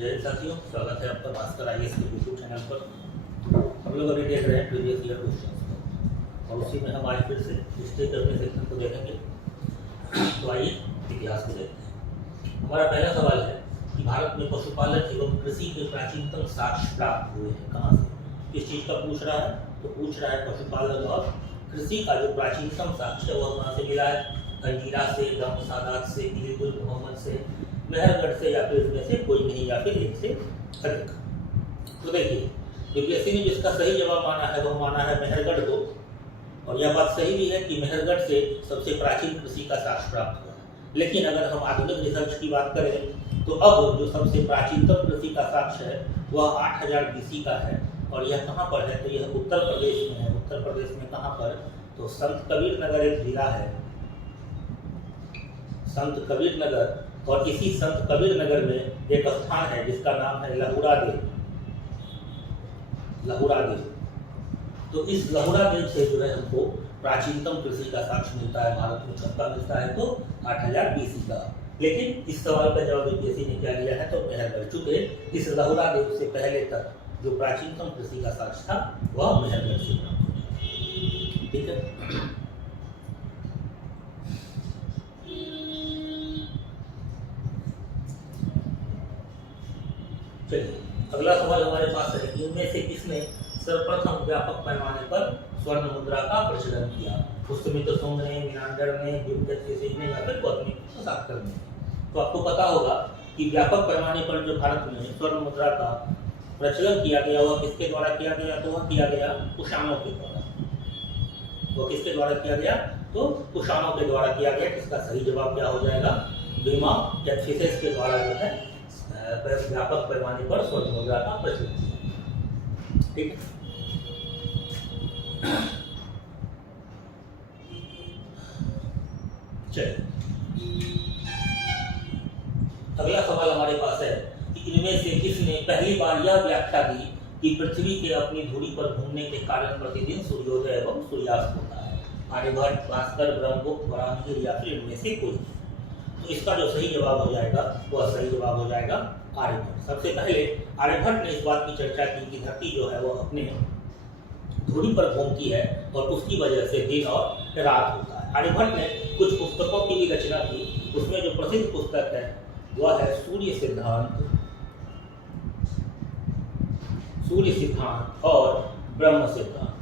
जय साथियों, स्वागत है आपका भास्कर आईएएस के यूट्यूब चैनल पर। हम लोग अभी देख रहे हैं प्रीवियस ईयर क्वेश्चंस को, और उसी में हम आज फिर से हिस्ट्री करने सेक्शन को देखेंगे। तो आइए इतिहास को देखते हैं। हमारा पहला सवाल है कि भारत में पशुपालन एवं कृषि के प्राचीनतम साक्ष्य प्राप्त हुए हैं कहाँ से? किस चीज़ का पूछ रहा है? तो पूछ रहा है पशुपालन और कृषि का जो प्राचीनतम साक्ष्य है वह कहाँ से मिला है? अंजीरा से, दम सादात से, इलिकुल मोहम्मद से, मेहरगढ़ से, या फिर इसमें से कोई नहीं, या फिर एक से अधिक। तो देखिए, यूपीएससी ने जिसका सही जवाब माना है वह माना है मेहरगढ़ को, और यह बात सही भी है कि मेहरगढ़ से सबसे प्राचीन कृषि का साक्ष्य प्राप्त हुआ है। लेकिन अगर हम आधुनिक रिसर्च की बात करें तो अब जो सबसे प्राचीनतम कृषि का साक्ष्य है वह 8000 BC का है, और यह कहाँ पर है? तो यह उत्तर प्रदेश में है। उत्तर प्रदेश में कहाँ पर? तो संत कबीर नगर एक जिला है, संत कबीर नगर, और इसी संत कबीर नगर में एक स्थान है जिसका नाम है लहुरा देव। लहुरा देव, तो इस लहुरा देव से जो है हमको प्राचीनतम कृषि का साक्ष्य मिलता है। भारत में कब का मिलता है? तो 8000 BC का। लेकिन इस सवाल का जवाब यूपीएससी ने क्या दिया है? तो मेहरगढ़। चुके इस लहुरा देव से पहले तक जो प्राचीनतम कृषि का साक्ष्य था वह मेहरगढ़ से प्राप्त होता है। ठीक है, चलिए अगला सवाल हमारे पास है, इनमें से किसने सर्वप्रथम व्यापक पैमाने पर स्वर्ण मुद्रा का प्रचलन किया? पुष्यमित्र सुंग ने, मीनांडर ने, भीमचंद्र ने, या फिर गौतमी सातकर ने? तो आपको पता होगा कि व्यापक पैमाने पर जो भारत में स्वर्ण मुद्रा का प्रचलन किया गया वह किसके द्वारा किया गया? तो वह किया गया कुषाणों के द्वारा। वो किसके द्वारा किया गया? तो कुषाणों के द्वारा किया गया। इसका सही जवाब क्या हो जाएगा? बीमा कैथफिसेस के द्वारा जो है व्यापक पैमाने पर स्वर्ण मुद्रा का प्रचलन किया। ठीक है, चलिए अगला सवाल हमारे पास है कि इनमें से किसने पहली बार यह व्याख्या दी कि पृथ्वी के अपनी धुरी पर घूमने के कारण प्रतिदिन सूर्योदय एवं सूर्यास्त होता है? आर्यभट्ट, भास्कर, ब्रह्मगुप्त, वराहमिहिर, या फिर इनमें से कोई? तो इसका जो सही जवाब हो जाएगा वह सही जवाब हो जाएगा आर्यभट्ट। सबसे पहले आर्यभट्ट ने इस बात की चर्चा की कि धरती जो है वो अपने धुरी पर घूमती है और उसकी वजह से दिन और रात होता है। आर्यभट्ट ने कुछ पुस्तकों की भी रचना की। उसमें जो प्रसिद्ध पुस्तक है वह है सूर्य सिद्धांत, सूर्य सिद्धांत और ब्रह्म सिद्धांत।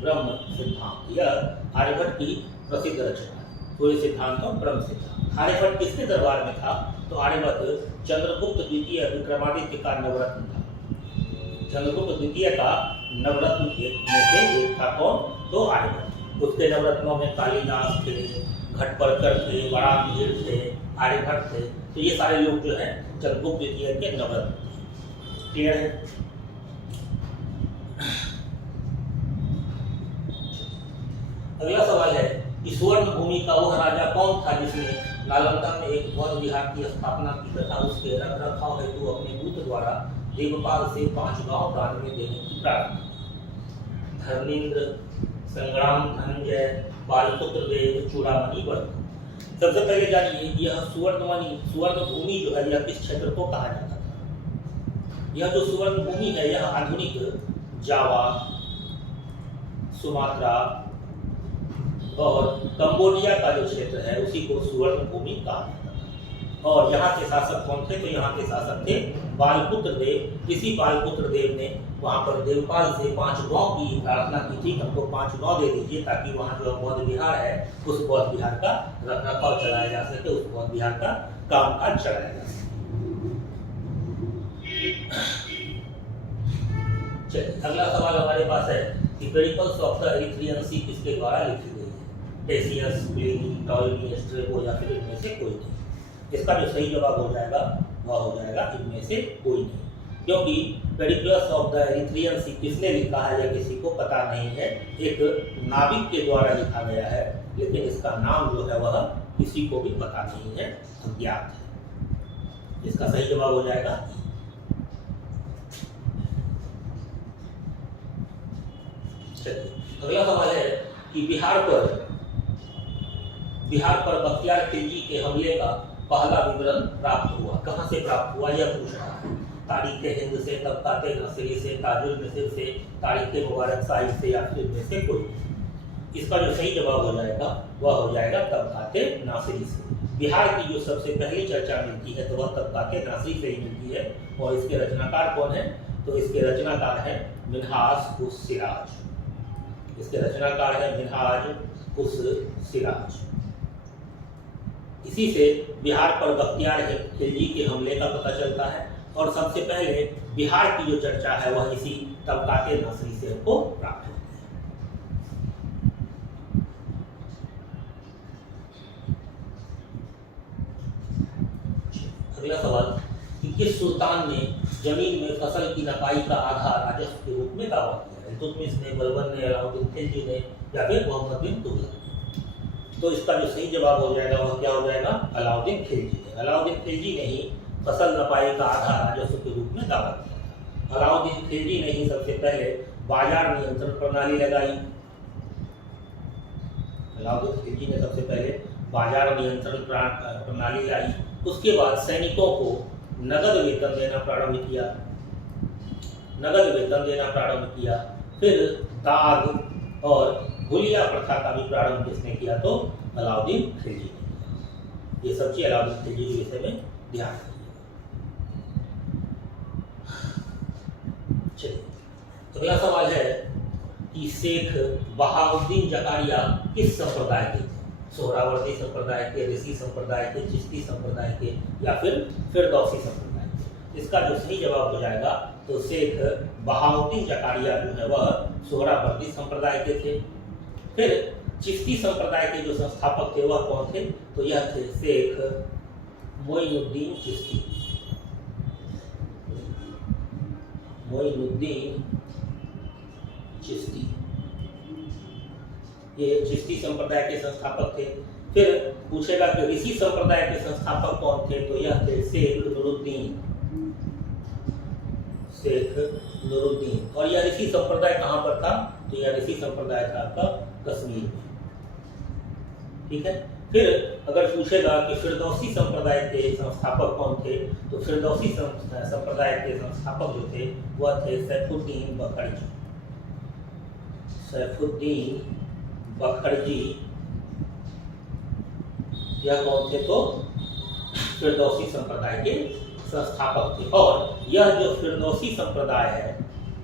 ब्रह्म सिद्धांत यह आर्यभट्ट की प्रसिद्ध रचना है, सूर्य सिद्धांत और ब्रह्म सिद्धांत। आर्यभट्ट किसके दरबार में था? तो आर्यभट्ट चंद्रगुप्त द्वितीय विक्रमादित्य का नवरत्न था। चंद्रगुप्त द्वितीय का नवरत्न में से एक था। कौन? तो आर्यभट्ट। उसके नवरत्नों में कालिदास थे, घटपर्कर थे, वराहमिहिर थे, आर्यभट्ट थे। तो ये सारे लोग जो है चंद्रगुप्त द्वितीय के नवरत्न थे। क्लियर है? अगला सवाल है कि स्वर्ण भूमि का वह राजा कौन था जिसने नालंदा में एक बौद्ध विहार की स्थापना की तथा उसके रखरखाव हेतु अपने दूत द्वारा देवपाल से 5 गांव दान में देने की प्रार्थना? धर्मेंद्र, संग्राम, धनंजय, बालपुत्र देव, चूड़ामणि, वर्धन। सबसे पहले जानिए यह सुवर्ण भूमि जो है यह किस क्षेत्र को कहा जाता था? यह जो सुवर्ण भूमि है यह आधुनिक जावा, सुमात्रा और कंबोडिया का जो क्षेत्र है उसी को सुवर्ण भूमि कहा जाता था। और यहाँ के शासक कौन थे? तो यहाँ के शासक थे बालपुत्र देव। इसी बालपुत्र देव ने वहाँ पर देवपाल से 5 गांव की प्रार्थना की थी, हमको 5 गांव दे दीजिए ताकि वहाँ जो बौद्ध विहार है उस बौद्ध विहार का रखरखाव चलाया जा सके, उस बौद्ध विहार का कामकाज चलाया जा सके। चलिए अगला सवाल हमारे पास है कि पेरिप्लस ऑफ द एरिथ्रियन सी किसके द्वारा लिखी गई है? टेसियस, प्लिनी, टॉलेमी, स्ट्रेबो, या फिर इनमें से कोई नहीं? इसका जो सही जवाब हो जाएगा वह हो जाएगा इनमें से कोई नहीं, क्योंकि पेरिप्लस ऑफ द एरिथ्रियन सी किसने लिखा है यह किसी को पता नहीं है। एक नाविक के द्वारा लिखा गया है, लेकिन इसका नाम जो है वह किसी को भी पता नहीं है, अज्ञात है। इसका सही जवाब हो जाएगा। अगला सवाल है कि बिहार पर बख्तियार खिलजी के हमले का पहला विवरण प्राप्त हुआ। कहाँ से प्राप्त हुआ यह पूछ रहा है। तारीख हिंद से, तबकात नसरी से, ताजुल मिस्र से, तारीख मुबारक साहिब से, या फिर इनमें से कोई। इसका जो सही जवाब हो जाएगा वह हो जाएगा तबकात नासिरी से। बिहार की जो सबसे पहली चर्चा मिलती है तो वह तबकात नासिरी से ही मिलती है। और इसके रचनाकार कौन है? तो इसके रचनाकार है मिन्हाज उस सिराज। इसके रचनाकार है मिन्हाज उस सिराज। इसी से बिहार पर बख्तियार खिलजी के हमले का पता चलता है। और सबसे पहले बिहार की जो चर्चा है वह इसी तबकात नासिरी से हमको प्राप्त होती है। अगला सवाल कि किस सुल्तान ने जमीन में फसल की नपाई का आधा राजस्व के रूप में दावा किया? इल्तुतमिश ने, बलबन ने, अलाउद्दीन खिलजी ने, या फिर मोहम्मद बिन तुगलक ने? तो इसका जो सही जवाब हो जाएगा वह क्या हो जाएगा? अलाउद्दीन खिलजी ने। अलाउद्दीन खिलजी ने ही फसल नपाई का आधा राजस्व के रूप में दावा किया था। अलाउद्दीन खिलजी ने ही सबसे पहले बाजार नियंत्रण प्रणाली लगाई। अलाउद्दीन खिलजी ने सबसे पहले बाजार नियंत्रण प्रणाली लाई। उसके बाद सैनिकों को नगद वेतन देना प्रारंभ किया। नगद वेतन देना प्रारंभ किया। फिर दाग और हुलिया प्रथा का भी प्रारंभ किसने किया? तो अलाउद्दीन खिलजी ने किया। ये सब चीज अलाउद्दीन खिलजी के विषय में ध्यान रखिए। चलिए अगला सवाल है कि शेख बहाउद्दीन जकारिया किस संप्रदाय के थे? सोहरावर्दी संप्रदाय के, ऋषि संप्रदाय के, चिश्ती संप्रदाय के, या फिर फिरदौसी संप्रदाय के? इसका जो सही जवाब हो जाएगा तो शेख बहाउद्दीन जकारिया जो है वह सोहरावर्दी संप्रदाय के थे। फिर चिश्ती संप्रदाय के जो संस्थापक थे वह कौन थे? तो यह थे शेख मोइनुद्दीन चिश्ती। मोइनुद्दीन चिश्ती ये चिश्ती संप्रदाय के संस्थापक थे। फिर पूछेगा कि ऋषि संप्रदाय के संस्थापक कौन थे? तो यह थे शेख नूरुद्दीन। शेख नूरुद्दीन। और यह ऋषि संप्रदाय कहाँ पर था? तो यह ऋषि संप्रदाय था आपका कश्मीर में। ठीक है। फिर अगर पूछेगा कि फिरदौसी संप्रदाय के संस्थापक कौन थे? तो फिरदौसी संप्रदाय के संस्थापक जो थे वह थे सैफुद्दीन बखरजी। सैफुद्दीन बखरजी यह कौन थे? तो फिरदौसी संप्रदाय के संस्थापक थे। और यह जो फिरदौसी संप्रदाय है,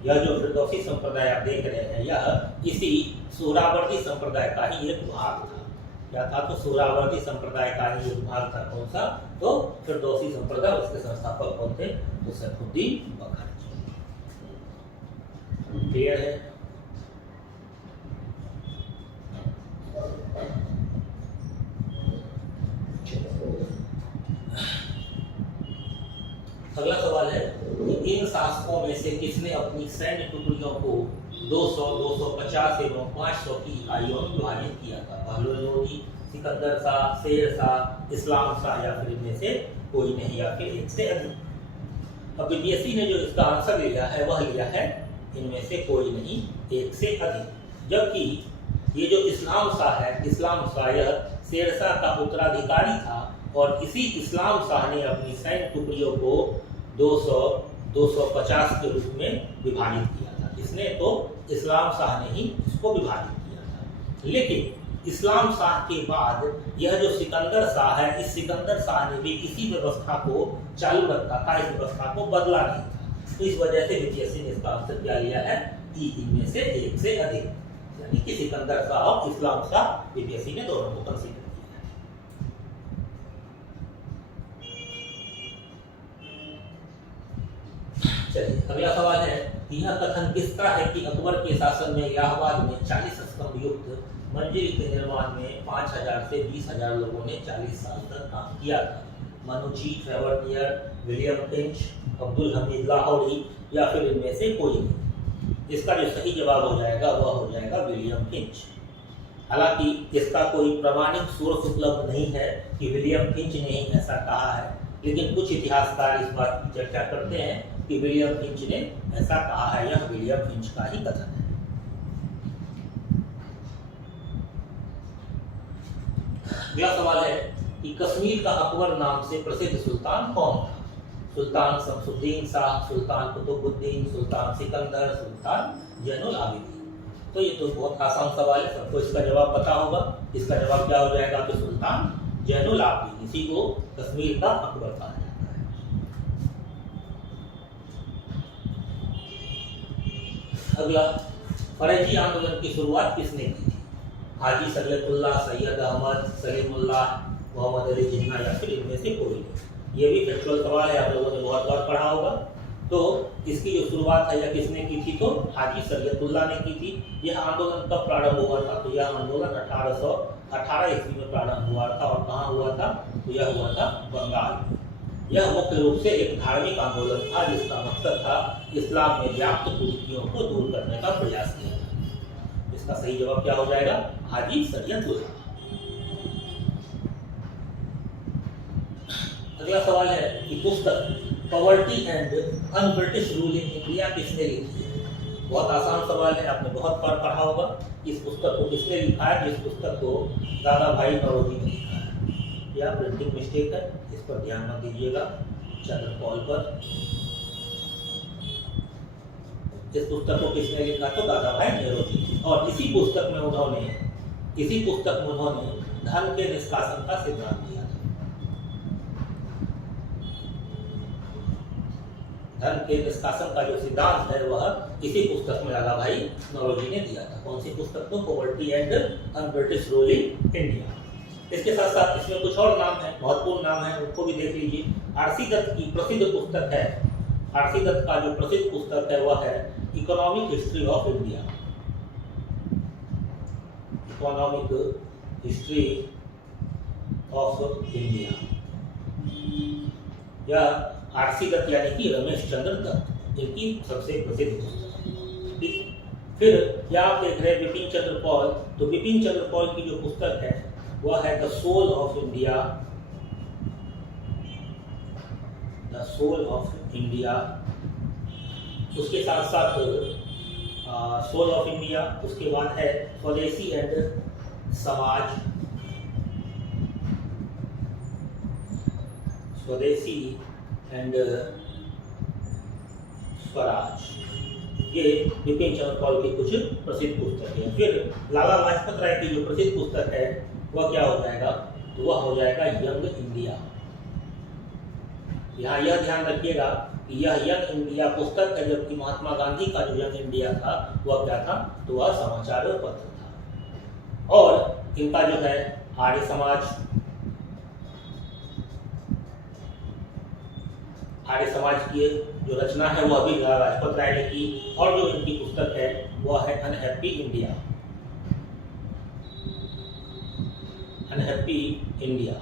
यह जो फिरदौसी संप्रदाय आप देख रहे हैं, यह इसी सोहरावर्दी संप्रदाय का ही एक भाग था। क्या था? तो सोहरावर्दी संप्रदाय का ही एक भाग था। कौन सा? तो फिरदौसी संप्रदाय। उसके संस्थापक कौन थे? तो सैफुद्दीन बखरजी। क्लियर है? अगला सवाल है कि इन शासकों में से किसने अपनी सैन्य टुकड़ियों को 200, 250 एवं 500 की इकाइयों में विभाजित किया था? बहलोल लोदी, सिकंदर शाह, शेर शाह, इस्लाम शाह, या फिर इनमें से कोई नहीं, या फिर एक से अधिक? अब बीपीएससी ने जो इसका आंसर लिया है वह लिया है इनमें से कोई नहीं, एक से अधिक। जबकि ये जो इस्लाम शाह है, इस्लाम शाह यह शेरशाह का उत्तराधिकारी था। और इसी इस्लाम शाह ने अपनी सैन्य टुकड़ियों को 200, 250 के रूप में विभाजित किया था। किसने? तो इस्लाम शाह ने ही इसको विभाजित किया था। लेकिन इस्लाम शाह के बाद यह जो सिकंदर शाह है, इस सिकंदर शाह ने भी इसी व्यवस्था को चालू रखा था, इस व्यवस्था को बदला नहीं था। तो इस वजह से बीपीएससी ने इसका आंसर क्या लिया है कि इनमें से एक से अधिक, यानी कि सिकंदर शाह और इस्लाम शाह, बीपीएससी ने दोनों को कंसीडर किया है। चलिए अगला सवाल है कि यह कथन किसका है कि अकबर के शासन में इलाहाबाद में 40 स्तंभ युक्त मंजिल के निर्माण में 5000 से 20,000 लोगों ने 40 साल तक काम किया था? मनुची, ट्रेवर्नियर, विलियम फिंच, अब्दुल हमीद लाहौरी, या फिर इनमें से कोई नहीं? इसका जो सही जवाब हो जाएगा वह हो जाएगा विलियम फिंच। हालांकि इसका कोई प्रमाणिक सोर्स उपलब्ध नहीं है कि विलियम फिंच ने ही ऐसा कहा है, लेकिन कुछ इतिहासकार इस बात की चर्चा करते हैं कि विलियम फिंच ने ऐसा कहा है। यह विलियम फिंच का ही कथन है। अगला सवाल है कि कश्मीर का अकबर नाम से प्रसिद्ध सुल्तान कौन था? सुल्तान शमसुद्दीन शाह, सुल्तान कुतुबुद्दीन, सुल्तान सिकंदर, सुल्तान जैनुल आबिदीन। तो ये तो बहुत आसान सवाल है, सबको इसका जवाब पता होगा। इसका जवाब क्या हो जाएगा? तो सुल्तान जैनुल आबिदीन, इसी को कश्मीर का अकबर कहा जाता है। अगला, फरेजी आंदोलन की शुरुआत किसने की थी? हाजी सगलतुल्लाह, सैयद अहमद, सलीमुल्लाह, मोहम्मद अली जिन्ना या फिर इनमें से कोई नहीं। ये भी फैक्चुअल सवाल है, आप लोगों ने बहुत बार पढ़ा होगा। तो इसकी जो शुरुआत है या किसने की थी? तो हाजी सगलतुल्लाह ने की थी। यह आंदोलन कब प्रारंभ हुआ था? तो यह आंदोलन 1818 ईस्वी में प्रारंभ हुआ था। और कहाँ हुआ था? तो यह हुआ था बंगाल में। यह मुख्य रूप से एक धार्मिक आंदोलन था जिसका मकसद था इस्लाम में व्याप्त कुरीतियों को दूर करने का प्रयास किया जाए। इसका सही जवाब क्या हो जाएगा? हाजी सगलतुल्लाह। अगला सवाल है कि पुस्तक poverty and un British rule in India किसने लिखी है? बहुत आसान सवाल है, आपने बहुत बार पढ़ा होगा। इस पुस्तक को किसने लिखा है? जिस पुस्तक को दादा भाई नौरोजी ने लिखा है। यह प्रिंटिंग मिस्टेक है, इस पर ध्यान न दीजिएगा। चंद्रपॉल पर इस पुस्तक को किसने लिखा? तो दादा भाई नौरोजी। और इसी पुस्तक में उन्होंने धन के निष्कासन का सिद्धांत दिया था। धन के निष्कासन का जो सिद्धांत है वह इसी पुस्तक में दादा भाई नौरोजी ने दिया था। कौन सी पुस्तक? तो poverty and un British rule in India. इसके साथ साथ इसमें कुछ और नाम है, महत्वपूर्ण नाम है, उनको भी देख लीजिए। आरसी दत्त की प्रसिद्ध पुस्तक है, आरसी दत्त का जो प्रसिद्ध पुस्तक है वह है economic history of India. Economic history of India. यह आरसी दत्त यानी कि रमेश चंद्र दत्त, इनकी सबसे प्रसिद्ध पुस्तक है। फिर क्या आप देख रहे हैं बिपिन चंद्र पॉल? तो बिपिन चंद्र पॉल की जो पुस्तक है वह है the soul of India. The soul of India. उसके साथ साथ सोल ऑफ इंडिया, उसके बाद है स्वदेशी एंड समाज। स्वदेशी एंड स्वराज, ये बिपिन चंद्र पॉल की कुछ प्रसिद्ध पुस्तक है। फिर लाला लाजपत राय की जो प्रसिद्ध पुस्तक है वह क्या हो जाएगा? तो वह हो जाएगा यंग इंडिया। यहाँ यह ध्यान रखिएगा कि यह यंग इंडिया पुस्तक है, जबकि महात्मा गांधी का जो यंग इंडिया था वह क्या था? तो वह समाचार पत्र था। और इनका जो है आर्य समाज, आर्य समाज की जो रचना है वह भी लाला लाजपत राय ने की। और जो इनकी पुस्तक है वह है unhappy India. Unhappy India.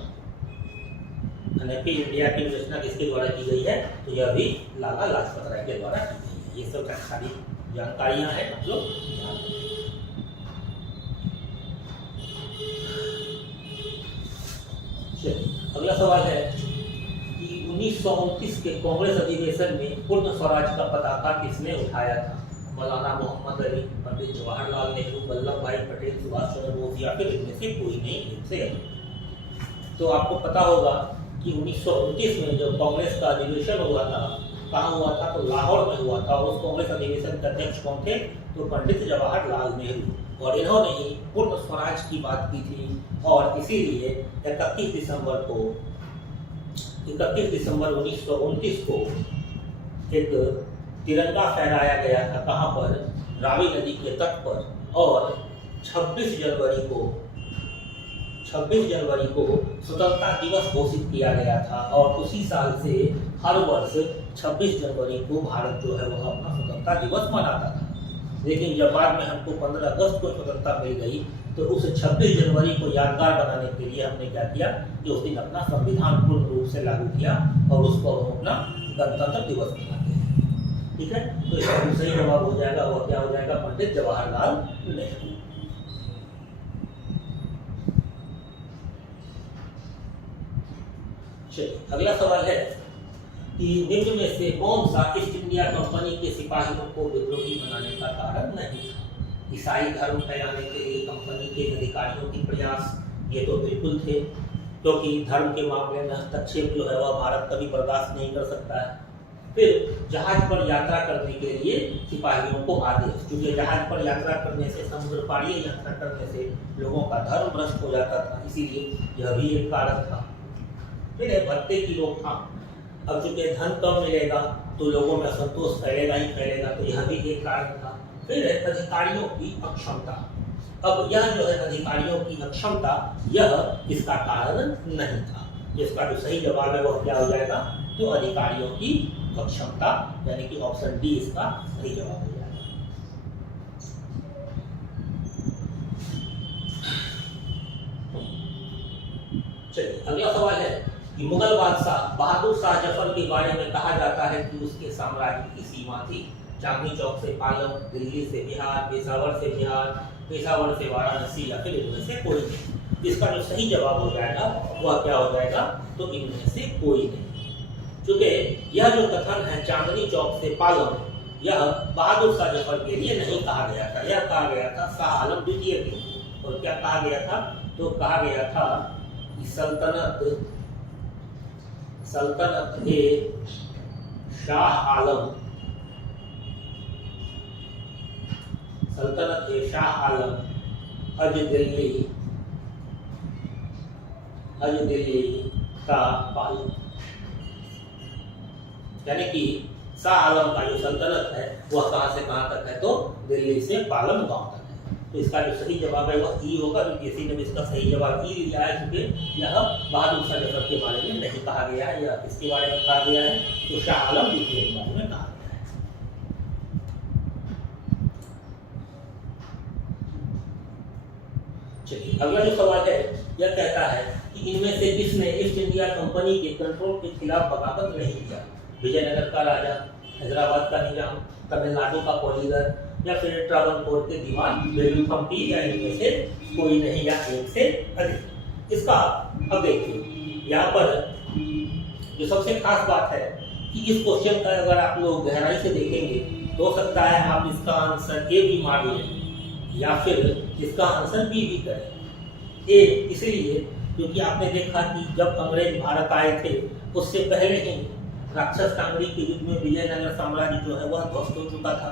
Unhappy India की रचना किसके द्वारा की गई है? तो यह भी लाला लाजपत राय के द्वारा की गई है। ये सब सारी जानकारियां हैं, आप लोग ध्यान रखें। अगला सवाल है कि 1929 के कांग्रेस अधिवेशन में पूर्ण स्वराज का पताका किसने उठाया था? मौलाना मोहम्मद अली, पंडित जवाहरलाल नेहरू, वल्लभ भाई पटेल, सुभाष चंद्र बोस या फिर इनमें से कोई नहीं, इनसे अधिक। तो आपको पता होगा कि 1929 में जब कांग्रेस का अधिवेशन हुआ था, कहाँ हुआ था? तो लाहौर में हुआ था। उस कांग्रेस अधिवेशन के अध्यक्ष कौन थे? तो पंडित जवाहरलाल नेहरू। और इन्होंने ही पूर्ण स्वराज की बात की थी। और इसीलिए 31 दिसंबर 1929 को एक तिरंगा फहराया गया था। कहाँ पर? रावी नदी के तट पर। और 26 जनवरी को स्वतंत्रता दिवस घोषित किया गया था। और उसी साल से हर वर्ष 26 जनवरी को भारत जो है वह अपना स्वतंत्रता दिवस मनाता था। लेकिन जब बाद में हमको 15 अगस्त को स्वतंत्रता मिल गई, तो उस 26 जनवरी को यादगार बनाने के लिए हमने क्या किया कि उस दिन अपना संविधान पूर्ण रूप से लागू किया और उसको हम अपना गणतंत्र दिवस मनाते हैं। ठीक है, तो इसका सही जवाब हो जाएगा, वह क्या हो जाएगा? पंडित जवाहरलाल नेहरू। चलिए, अगला सवाल है कि निम्न में से कौन सा ईस्ट इंडिया कंपनी के सिपाहियों को विद्रोही बनाने का कारण नहीं था? ईसाई धर्म फैलाने के लिए कंपनी के अधिकारियों के प्रयास, ये तो बिल्कुल थे। क्योंकि धर्म के मामले में हस्तक्षेप जो है वह भारत कभी बर्दाश्त नहीं कर सकता है। फिर जहाज पर यात्रा करने के लिए सिपाहियों को आदेश, क्योंकि जहाज पर यात्रा करने से, समुद्र पारीय यात्रा करने से लोगों का धर्म भ्रष्ट हो जाता था, इसीलिए यह भी एक कारण था। फिर भत्ते की रोकथाम, अब चूंकि धन कम मिलेगा तो लोगों में असंतोष फैलेगा ही फैलेगा, तो यह भी एक कारण था। फिर अधिकारियों की अक्षमता, अब यह जो है अधिकारियों की अक्षमता, यह इसका कारण नहीं था। जिसका जो सही जवाब है वह क्या हो जाएगा, तो अधिकारियों की अक्षमता, यानी कि ऑप्शन डी इसका सही जवाब हो जाएगा। चलिए अगला सवाल है कि मुगल बादशाह बहादुर शाह जफर के बारे में कहा जाता है कि उसके साम्राज्य की सीमा थी चांदनी चौक से पालम, दिल्ली से बिहार, पेशावर से बिहार, पेशावर से वाराणसी, या फिर इनमें से कोई नहीं। इसका जो सही जवाब हो जाएगा वह क्या हो जाएगा, तो इनमें से कोई नहीं। क्योंकि यह जो कथन है चांदनी चौक से पालम, यह बहादुर शाह जफर के लिए नहीं कहा गया था, यह कहा गया था शाह आलम द्वितीय के लिए। और क्या कहा गया था, तो कहा गया था कि सल्तनत ए शाह आलम, सल्तनत ए शाह आलम हज दिल्ली का पालन, यानी कि शाह आलम का जो सल्तनत है वह कहां से कहां तक है, तो दिल्ली से पालम गांव तक है। तो इसका जो सही जवाब है वह ई होगा, क्योंकि किसी ने भी इसका सही जवाब ई लिया है, क्योंकि यह बहादुर शाह जफर के बारे में नहीं कहा गया है, यह किसके बारे में कहा गया है, तो शाह आलम द्वितीय के बारे में कहा गया है। चलिए अगला जो सवाल है यह कहता है कि इनमें से किसने ईस्ट इंडिया कंपनी के कंट्रोल के खिलाफ बगावत नहीं किया, विजयनगर का राजा, हैदराबाद का निजाम, तमिलनाडु का पॉलीगर, या फिर ट्रावनकोर के दीवान वेलुथम्पी, या इनमें से कोई नहीं, या एक से अधिक। इसका अब देखिए यहाँ पर जो सबसे खास बात है कि इस क्वेश्चन का अगर आप लोग गहराई से देखेंगे तो हो सकता है आप इसका आंसर ए भी मान लें, या फिर इसका आंसर बी भी करें। ए इसलिए क्योंकि आपने देखा कि जब अंग्रेज भारत आए थे उससे पहले ही राक्षस कांगड़ी के युद्ध में विजयनगर साम्राज्य जो है वह ध्वस्त हो चुका था।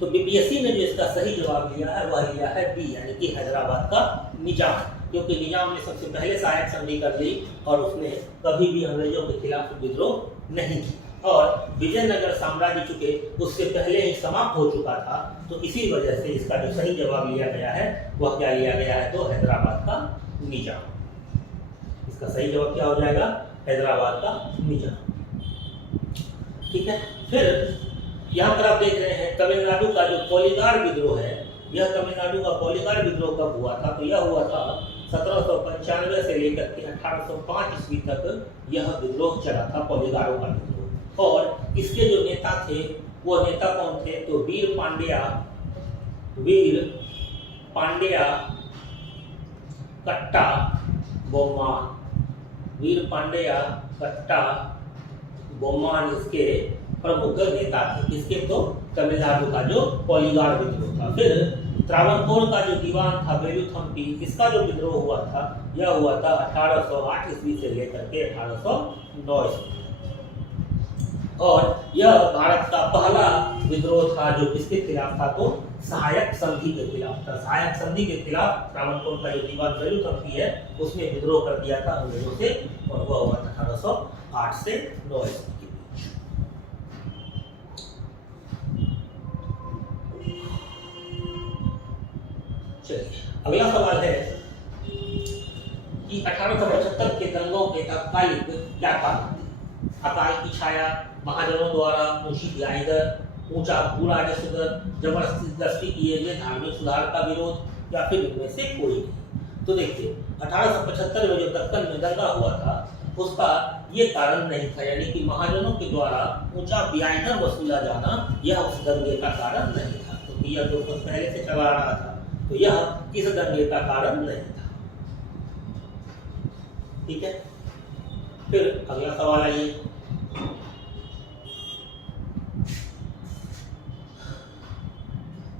तो बीपीएससी ने जो इसका सही जवाब दिया है वह लिया है बी, यानी कि हैदराबाद का निजाम, क्योंकि निजाम ने सबसे पहले सहायक संधि कर ली और उसने कभी भी अंग्रेजों के खिलाफ विद्रोह नहीं किया। और विजयनगर साम्राज्य चूंकि उससे पहले ही समाप्त हो चुका था, तो इसी वजह से इसका जो सही जवाब लिया गया है वह क्या लिया गया है, तो हैदराबाद का निजाम। इसका सही जवाब क्या हो जाएगा, हैदराबाद का निजाम। ठीक है, फिर यहाँ पर आप देख रहे हैं तमिलनाडु का जो पॉलीगार विद्रोह है, यह तमिलनाडु का पॉलीगार विद्रोह कब हुआ था, तो यह हुआ था 1795 से लेकर के 1805 ईस्वी तक यह विद्रोह चला था, पॉलीगारों का विद्रोह। और इसके जो नेता थे वो नेता कौन थे, तो वीर पांड्या कट्टा बोम्मान, वीर पांड्या कट्टा बोम्मान इसके प्रमुख नेता थे। इसके तो तमिलनाडु का जो पॉलीगार विद्रोह था। फिर त्रावणकोर का जो दीवान था वेलुथम्पी, इसका जो विद्रोह हुआ था यह हुआ था 1808 ईस्वी से लेकर के 1809 ईस्वी। और यह भारत का पहला विद्रोह था जो किसके खिलाफ था, तो सहायक संधि के खिलाफ था। सहायक संधि के खिलाफ त्रावणकोर का जो दीवान वेलुथम्पी है उसने विद्रोह कर दिया था अंग्रेजों से, और वह हुआ था 1808 से 9 ईस्वी के बीच। चलिए अगला सवाल है कि 1875 के दंगों के तत्कालिक क्या कारण थे। अकाल की छाया, महाजनों द्वारा ऊंची ब्याज दर, ऊंचा भू राजस्व दर, जबरदस्ती किए गए धार्मिक सुधार का विरोध, या फिर इनमें से कोई नहीं। तो देखिए 1875 में जो दक्कन में दंगा हुआ था उसका ये कारण नहीं था, यानी कि महाजनों के द्वारा ऊंचा ब्याज दर वसूला जाना यह उस दंगे का कारण नहीं था, क्योंकि यह 2 वर्ष पहले से चला रहा था, तो यह इस दंगे का कारण नहीं था। ठीक है, फिर अगला सवाल आइए।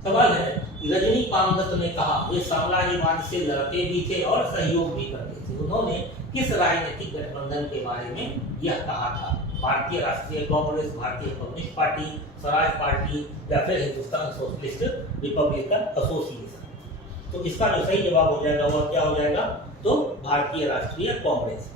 सवाल है रजनी पामदत्त ने कहा वे साम्राज्यवाद से लड़ते भी थे और सहयोग भी करते थे। उन्होंने किस राजनीतिक गठबंधन के बारे में यह कहा था? भारतीय राष्ट्रीय कांग्रेस, भारतीय कम्युनिस्ट पार्टी, स्वराज पार्टी या फिर हिंदुस्तान सोशलिस्ट रिपब्लिकन एसोसिएशन। तो इसका जो सही जवाब हो जाएगा वह क्या हो जाएगा? तो भारतीय राष्ट्रीय कांग्रेस।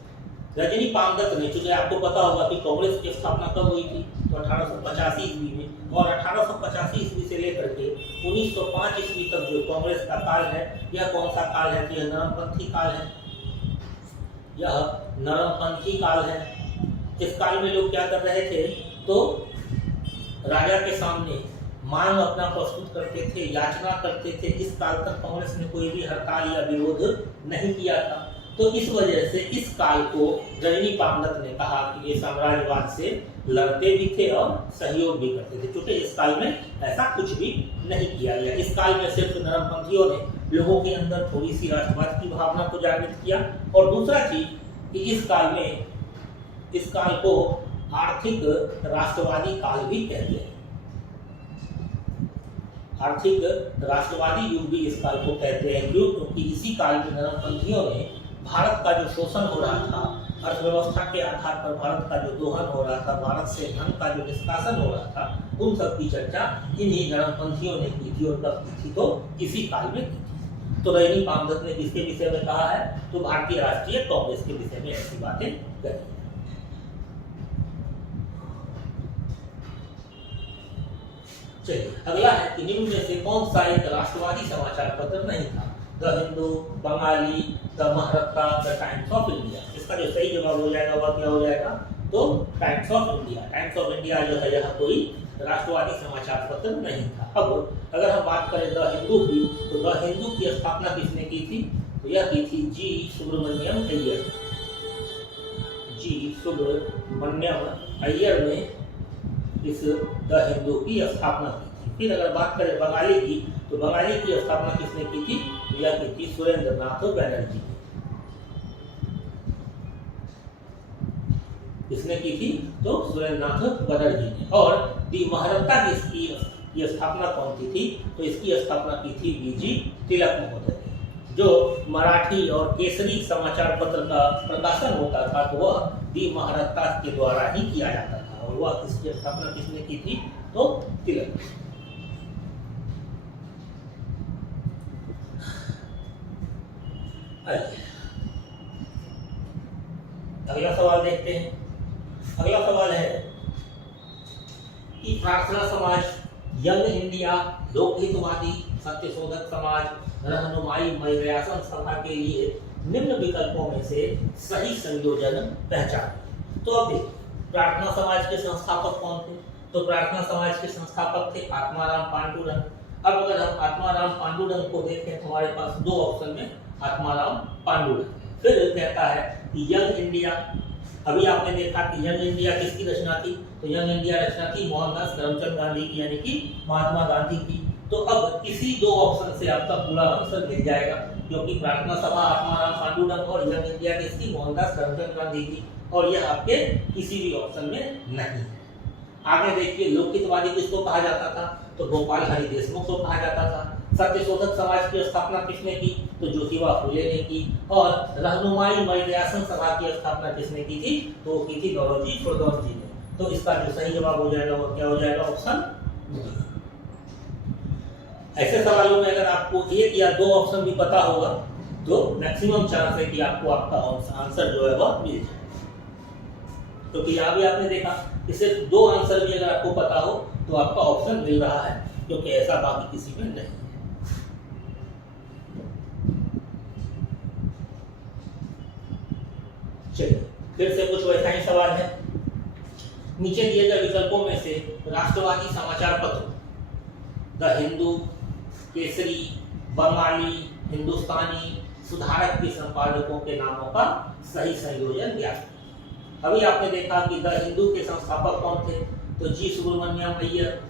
रजनी पामदत्त ने, चूंकि आपको पता होगा कि कांग्रेस की स्थापना कब हुई थी, तो 1885 ईस्वी में, और 1885 ईस्वी से लेकर के 1905 ईस्वी तक जो कांग्रेस का काल है, यह कौन सा काल है? यह नरमपंथी काल है। यह नरमपंथी काल है। इस काल में लोग क्या कर रहे थे? तो राजा के सामने मांग अपना प्रस्तुत करते थे, याचना करते थे। इस काल तक कांग्रेस ने कोई भी हड़ताल या विरोध नहीं किया था। तो इस वजह से इस काल को रजनी पामदत्त ने कहा कि ये साम्राज्यवाद से लड़ते भी थे और सहयोग भी करते थे, क्योंकि इस काल में ऐसा कुछ भी नहीं किया गया। इस काल में सिर्फ नरमपंथियों ने लोगों के अंदर थोड़ी सी राष्ट्रवाद की भावना को जागृत किया। और दूसरा चीज कि इस काल को आर्थिक राष्ट्रवादी काल भी कहते हैं। आर्थिक राष्ट्रवादी युग भी इस काल को कहते हैं। क्यों? क्योंकि इसी काल में नरमपंथियों ने भारत का जो शोषण हो रहा था, अर्थव्यवस्था के आधार पर भारत का जो दोहन हो रहा था, भारत से धन का जो निष्कासन हो रहा था, उन सब की चर्चा इन्हीं नरमपंथियों ने की थी। और कब की थी? तो इसी काल में की थी। तो रजनी पामदत्त ने किसके विषय में कहा है? तो भारतीय राष्ट्रीय कांग्रेस के विषय में ऐसी बातें कही। चलिए अगला है कि निम्न में से कौन सा एक राष्ट्रवादी समाचार पत्र नहीं था? The Hindu, Bengali, the Mahratta, the times of India. इसका जो सही जवाब हो जाएगा वह क्या हो जाएगा? तो times of India. Times of India जो है यह कोई राष्ट्रवादी समाचार पत्र नहीं था। अब अगर हम बात करें द हिंदू की, तो द हिंदू की स्थापना किसने की थी? तो यह की थी जी सुब्रमण्यम अय्यर। जी सुब्रमण्यम अय्यर ने इस द हिंदू की स्थापना की थी। फिर अगर बात करें बंगाली की, तो बंगाली की स्थापना किसने की थी? यह की थी सुरेंद्र नाथ बनर्जी। किसने की थी? तो सुरेंद्र नाथ बनर्जी ने। और दी महारत्ता की स्थापना कौन की थी? तो इसकी स्थापना की थी बीजी तिलक महोदय ने। जो मराठी और केसरी समाचार पत्र का प्रकाशन होता था, तो वह दी महारत्ता के द्वारा ही किया जाता था। और वह इसकी स्थापना किसने की थी? तो तिलक। अगला सवाल देखते हैं। अगला सवाल है कि प्रार्थना समाज, यंग इंडिया, लोकहितवादी, सत्यशोधक समाज, रहनुमाई महिलासन सभा के लिए निम्न विकल्पों में से सही संयोजन पहचानें। तो अब प्रार्थना समाज के संस्थापक कौन थे? तो प्रार्थना समाज के संस्थापक थे आत्माराम पांडुरंग। अब अगर हम आत्माराम पांडुरंग को देखें तो हमारे पास दो ऑप्शन में आत्माराम पांडुरंग। फिर कहता है कि यंग इंडिया, अभी आपने देखा कि यंग इंडिया किसकी रचना थी? तो यंग इंडिया रचना थी मोहनदास करमचंद गांधी की, यानी कि महात्मा गांधी की। तो अब इसी दो ऑप्शन से आपका पूरा आंसर मिल जाएगा, क्योंकि प्रार्थना सभा आत्माराम पांडुरंग और यंग इंडिया किसकी? मोहनदास करमचंद गांधी की। और यह आपके किसी भी ऑप्शन में नहीं है। आगे देखिए, लोकहितवादी किसको कहा जाता था? तो गोपाल हरि देशमुख को कहा जाता था। सत्यशोधक समाज की स्थापना किसने की? तो ज्योतिबा फुले ने की। और रहनुमाई महिलासन सभा की स्थापना किसने की थी? तो की थी नौरोजी खुर्दौस जी ने। तो इसका जो सही जवाब हो जाएगा वो क्या हो जाएगा? Option D. ऐसे सवालों में अगर आपको एक या दो ऑप्शन भी पता होगा तो मैक्सिमम चांस है कि आपको आपका आंसर जो है वह मिल जाए। क्योंकि यहाँ भी आपने देखा कि सिर्फ दो आंसर भी अगर आपको पता हो तो आपका ऑप्शन मिल रहा है, क्योंकि ऐसा बाकी किसी में नहीं है। चलिए फिर से कुछ वैसा ही सवाल है। नीचे दिए गए विकल्पों में से राष्ट्रवादी समाचार पत्र द हिंदू, केसरी, बंगाली, हिंदुस्तानी, सुधारक के संपादकों के नामों का सही संयोजन ज्ञात। अभी आपने देखा कि द हिंदू के संस्थापक कौन थे? तो जी सुब्रमण्यम अय्यर।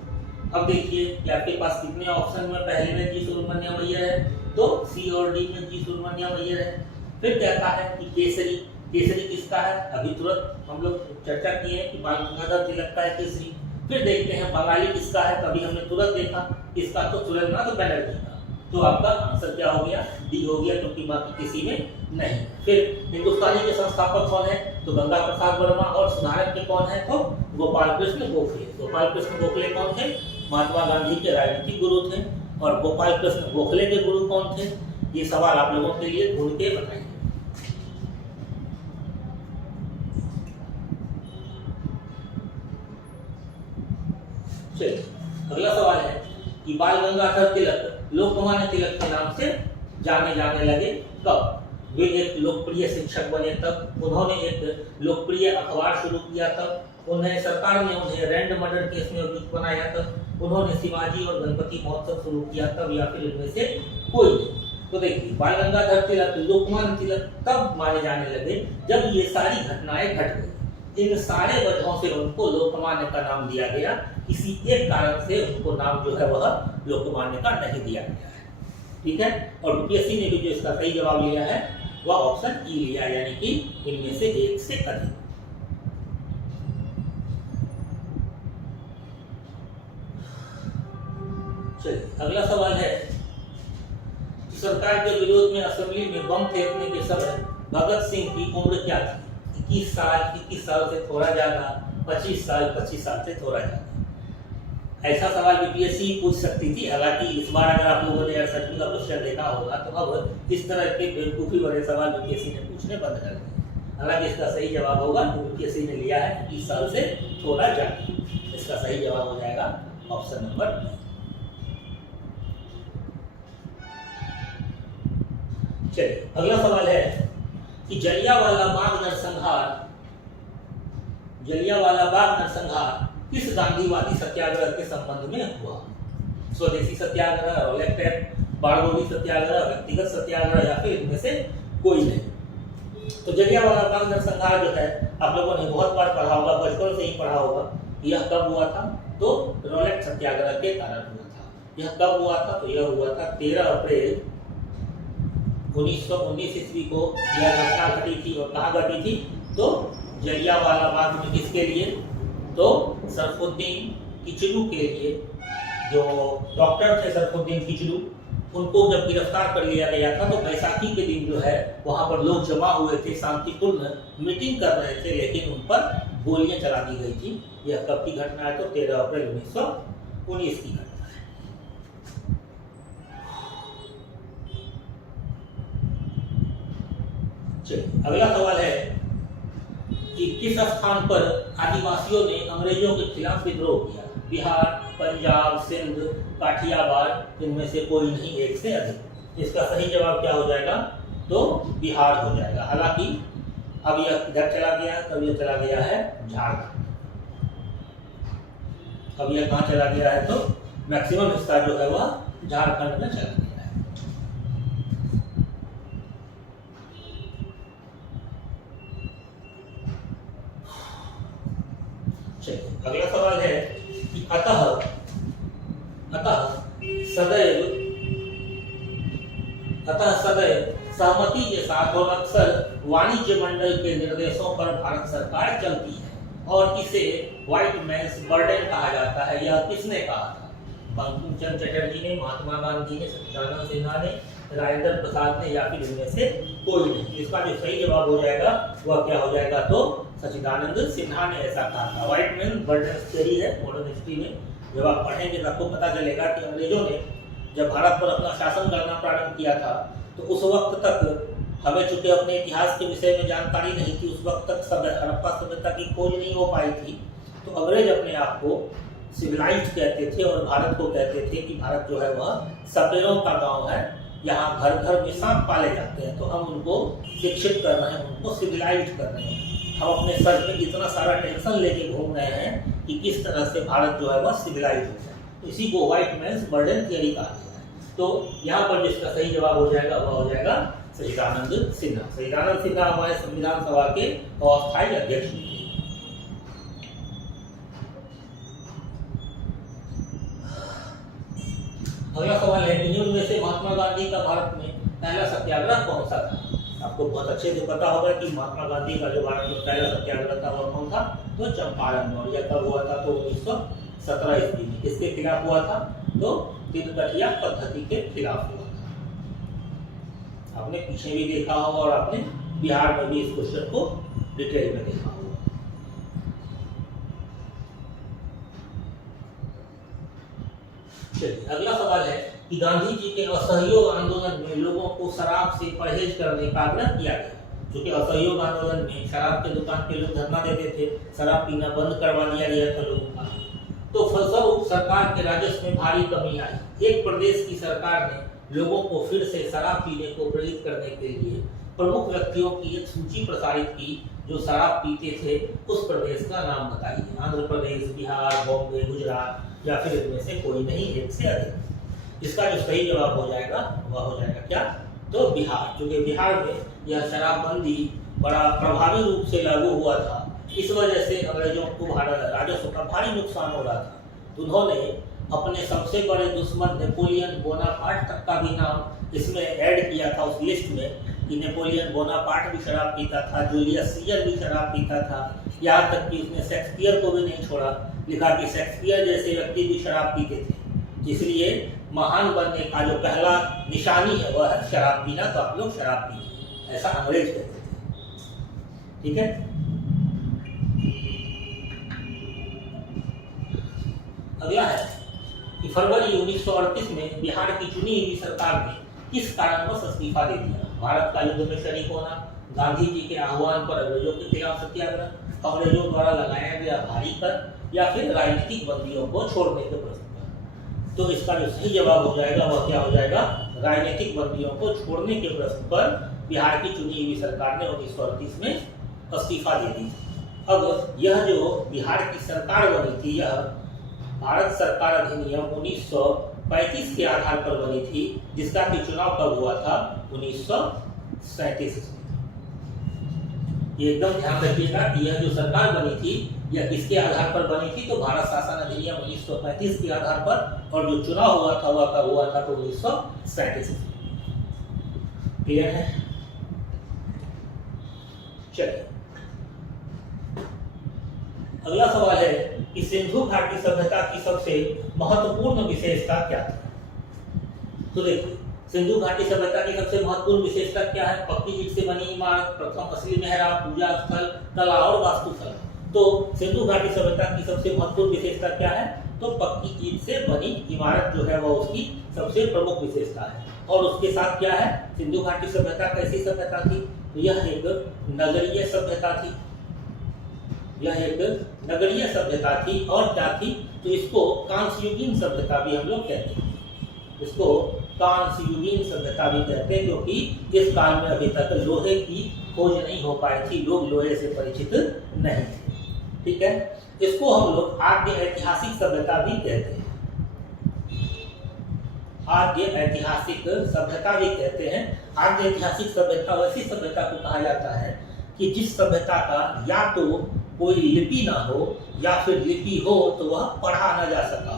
अब देखिए कि आपके पास कितने ऑप्शन में पहले में जी सुब्रमण्यम अय्यर है, तो सी और डी में जी सुब्रमण्यम अय्यर है। फिर कहता है कि केसरी, केसरी किसका है? अभी तुरंत हम लोग चर्चा किए कि बाल गंगाधर तिलक का है केसरी। फिर देखते हैं बंगाली किसका है, तभी हमने तुरंत देखा इसका तो सुरेंद्र नाथ बनर्जी का। तो आपका आंसर क्या हो गया, डी हो गया, क्योंकि बाकी किसी में नहीं। फिर हिंदुस्तानी के संस्थापक कौन है, तो गंगा प्रसाद वर्मा, और सुधारक के कौन है, तो गोपाल कृष्ण गोखले। गोपाल कृष्ण गोखले कौन थे, महात्मा गांधी के राजनीतिक गुरु थे। और गोपाल कृष्ण गोखले के गुरु कौन थे, ये सवाल आप लोगों के लिए ढूंढ के बताइए। चलिए अगला सवाल है कि बाल गंगाधर तिलक लोकमान्य तिलक के नाम से जाने जाने लगे कब। वे एक लोकप्रिय शिक्षक बने तब, उन्होंने एक लोकप्रिय अखबार शुरू किया तब, उन्हें सरकार ने उन्हें रैंड मर्डर केस में अभियुक्त बनाया तब, उन्होंने शिवाजी और गणपति महोत्सव शुरू किया तब, या फिर इनमें से कोई नहीं। तो देखिए बाल गंगाधर तिलक लोकमान्य तिलक तब माने जाने लगे जब ये सारी घटनाएं घट गई। इन सारे वजहों से उनको लोकमान्य का नाम दिया गया, किसी एक कारण से उनको नाम जो है वह लोकमान्य का नहीं दिया गया है। ठीक है, और यूपीएससी ने भी जो इसका सही जवाब लिया है वह ऑप्शन ई लिया, यानी कि इनमें से एक से अधिक। चलिए अगला सवाल है, सरकार के विरोध में असेंबली में बम फेंकने के समय भगत सिंह की उम्र क्या थी, 21 साल से थोड़ा ज्यादा, 25 साल से थोड़ा ज्यादा। ऐसा सवाल बीपीएससी पूछ सकती थी, हालांकि इस बार अगर आप लोगों ने 68 का क्वेश्चन देखा होगा तो अब इस तरह के बेवकूफी वाले सवाल बीपीएससी ने पूछने बंद कर दिए। हालांकि इसका सही जवाब होगा, बीपीएससी ने लिया है 21 साल से थोड़ा ज्यादा। इसका सही जवाब हो जाएगा ऑप्शन नंबर बी। चलिए अगला सवाल है कि जलियांवाला बाग नरसंहार किस गांधीवादी सत्याग्रह के संबंध में हुआ। स्वदेशी सत्याग्रह, रॉलेट एक्ट, बारडोली सत्याग्रह, व्यक्तिगत सत्याग्रह, या फिर इनमें से कोई नहीं। तो जलियांवाला बाग नरसंहार जो है आप लोगों ने बहुत बार पढ़ा होगा, बचपन से ही पढ़ा होगा। यह कब हुआ था, तो रॉलेट सत्याग्रह के कारण हुआ था। यह कब हुआ था, तो यह हुआ था 13 अप्रैल 1919 ईस्वी को यह घटना घटी थी। और कहाँ घटी थी, तो जलियांवाला बाग में। किसके लिए, तो सरफुद्दीन किचलू के लिए। जो डॉक्टर थे सरफुद्दीन किचलू, उनको जब गिरफ्तार कर लिया गया था तो बैसाखी के दिन जो है वहां पर लोग जमा हुए थे, शांतिपूर्ण मीटिंग कर रहे थे, लेकिन उन पर गोलियां चला दी गई थी। यह कब की घटना है, तो 13 अप्रैल 1919 की घटना है। चलिए अगला सवाल है कि किस स्थान पर आदिवासियों ने अंग्रेजों के खिलाफ विद्रोह किया। बिहार, पंजाब, सिंध, काठियावाड़, इनमें से कोई नहीं, एक से अधिक। इसका सही जवाब क्या हो जाएगा, तो बिहार हो जाएगा। हालांकि अब यह इधर चला गया है, तब यह चला गया है झारखंड। अब यह कहाँ चला गया है, तो मैक्सिमम हिस्सा जो है वह झारखंड में चला गया है। अगला सवाल है कि अतः सदैव सहमति के साथ और अक्सर वाणिज्य मंडल के निर्देशों पर भारत सरकार चलती है और इसे व्हाइट मैन्स बर्डन कहा जाता है। यह किसने कहा था, बंकिम चंद्र चटर्जी ने, महात्मा गांधी ने, सच्चिदानंद सिन्हा ने, राजेंद्र प्रसाद ने, या फिर इनमें से कोई नहीं। इसका जो सही जवाब हो जाएगा वह क्या हो जाएगा, तो सच्चिदानंद सिन्हा ने ऐसा कहा था। व्हाइट मैन बर्डन थ्योरी है मॉडर्न हिस्ट्री में। जब आप पढ़ेंगे तो आपको पता चलेगा कि अंग्रेजों ने जब भारत पर अपना शासन करना प्रारंभ किया था तो उस वक्त तक हमें चूंकि अपने इतिहास के विषय में जानकारी नहीं थी, उस वक्त तक हड़प्पा सभ्यता की खोज नहीं हो पाई थी। तो अंग्रेज अपने आप को सिविलाइज्ड कहते थे और भारत को कहते थे कि भारत जो है वह सपेरों का गाँव है, यहाँ घर घर में सांप पाले जाते हैं। तो हम उनको शिक्षित कर रहे हैं, उनको सिविलाइज्ड कर रहे हैं। हम अपने सर पे इतना सारा टेंशन लेके घूम रहे हैं कि किस तरह से भारत जो है वह सिविलाइज हो जाए। तो इसी को व्हाइट मैन्स बर्डन थियरी कहा गया है। तो यहाँ पर जिसका सही जवाब हो जाएगा वह हो जाएगा सच्चिदानंद सिन्हा। सच्चिदानंद सिन्हा हमारे संविधान सभा के अस्थायी अध्यक्ष थे। अगला सवाल है कि निम्न में से महात्मा गांधी का भारत में पहला सत्याग्रह कौन सा था। आपको बहुत अच्छे से पता होगा कि महात्मा गांधी का जो भारत में पहला सत्याग्रह था वह कौन था, तो चंपारण में। और यह कब हुआ था, तो 1917 ईस्वी में। किसके खिलाफ हुआ था, तो तिनकठिया पद्धति के खिलाफ हुआ था। आपने पीछे भी देखा होगा और आपने बिहार में भी इस क्वेश्चन को डिटेल में देखा होगा। चलिए अगला सवाल है कि गांधी जी के असहयोग आंदोलन में लोगों को शराब से परहेज करने का आग्रह किया गया। क्योंकि असहयोग आंदोलन में शराब के दुकान पे लोग धरना देते थे, शराब पीना बंद करवा दिया गया था लोगों का। तो फलस्वरूप सरकार के राजस्व में भारी कमी आई। एक प्रदेश की सरकार ने लोगों को फिर से शराब पीने को प्रेरित करने के लिए प्रमुख व्यक्तियों की एक सूची प्रसारित की जो शराब पीते थे। उस प्रदेश का नाम बताइए। आंध्र प्रदेश, बिहार, बॉम्बे, गुजरात या फिर इनमें से कोई नहीं, एक से अधिक। इसका जो सही जवाब हो जाएगा वह हो जाएगा क्या? तो बिहार। क्योंकि बिहार में यह शराबबंदी बड़ा प्रभावी रूप से लागू हुआ था। इस वजह से अंग्रेजों को राजस्व का भारी नुकसान हो रहा था। तो उन्होंने अपने सबसे बड़े दुश्मन नेपोलियन बोनापार्ट तक का भी नाम इसमें ऐड किया था उस लिस्ट में, कि नेपोलियन बोनापार्ट भी शराब पीता था, जूलियस सीजर भी शराब पीता था। यहाँ तक कि उसने शेक्सपियर को भी नहीं छोड़ा, लिखा कि शेक्सपियर जैसे व्यक्ति भी शराब पीते थे। इसलिए महान बनने का जो पहला निशानी है वह है शराब पीना। तो आप लोग शराब पीजिए, ऐसा अंग्रेज कहते थे। ठीक है। अगला है कि फरवरी 1938 में बिहार की चुनी हुई सरकार ने किस कारणवश इस्तीफा दे दिया? भारत का युद्ध में शरीक होना, गांधी जी के आह्वान पर अंग्रेजों के खिलाफ सत्याग्रह, अंग्रेजों द्वारा लगाया गया भारी कर, या फिर राजनीतिक बंदियों को छोड़ने के प्रश्न पर। तो इसका जो सही जवाब हो जाएगा वह क्या हो जाएगा? राजनीतिक बंदियों को छोड़ने के प्रश्न पर बिहार की चुनी हुई सरकार ने 1938 में इस्तीफा दे दी। अब यह जो बिहार की सरकार बनी थी, यह भारत सरकार अधिनियम 1935 के आधार पर बनी थी, जिसका कि चुनाव कब हुआ था? 1937 में। ये एकदम ध्यान रखिएगा कि यह जो सरकार बनी थी यह किसके आधार पर बनी थी? तो भारत शासन अधिनियम 1935 के आधार पर, और जो चुनाव हुआ था वह कब हुआ था? तो 1937 में। क्लियर है? चलिए अगला सवाल है कि सिंधु घाटी सभ्यता की सबसे महत्वपूर्ण विशेषता क्या थी? तो देखिए, सिंधु घाटी सभ्यता की सबसे महत्वपूर्ण विशेषता क्या है? पक्की ईंट से बनी इमारत, प्रथम असली मेहराब, पूजा स्थल, कला और वास्तुस्थल। तो सिंधु घाटी सभ्यता की सबसे महत्वपूर्ण विशेषता क्या है? तो पक्की ईंट से बनी इमारत जो है वह उसकी सबसे प्रमुख विशेषता है। और उसके साथ क्या है? सिंधु घाटी सभ्यता कैसी सभ्यता थी? तो यह एक नगरीय सभ्यता थी। यह एक नगरीय सभ्यता थी। और क्या थी? तो इसको कांस्ययुगीन सभ्यता भी हम लोग कहते हैं। इसको कांस्ययुगीन सभ्यता भी कहते हैं, क्योंकि इस काल में अभी तक लोहे की खोज नहीं हो पाई थी, लोग लोहे से परिचित नहीं थे। ठीक है। इसको हम लोग आद्य ऐतिहासिक सभ्यता भी कहते हैं। आद्य ऐतिहासिक सभ्यता भी कहते हैं। आद्य ऐतिहासिक सभ्यता वैसी सभ्यता को कहा जाता है कि जिस सभ्यता का या तो कोई लिपि ना हो या फिर लिपि हो तो वह पढ़ा ना जा सका।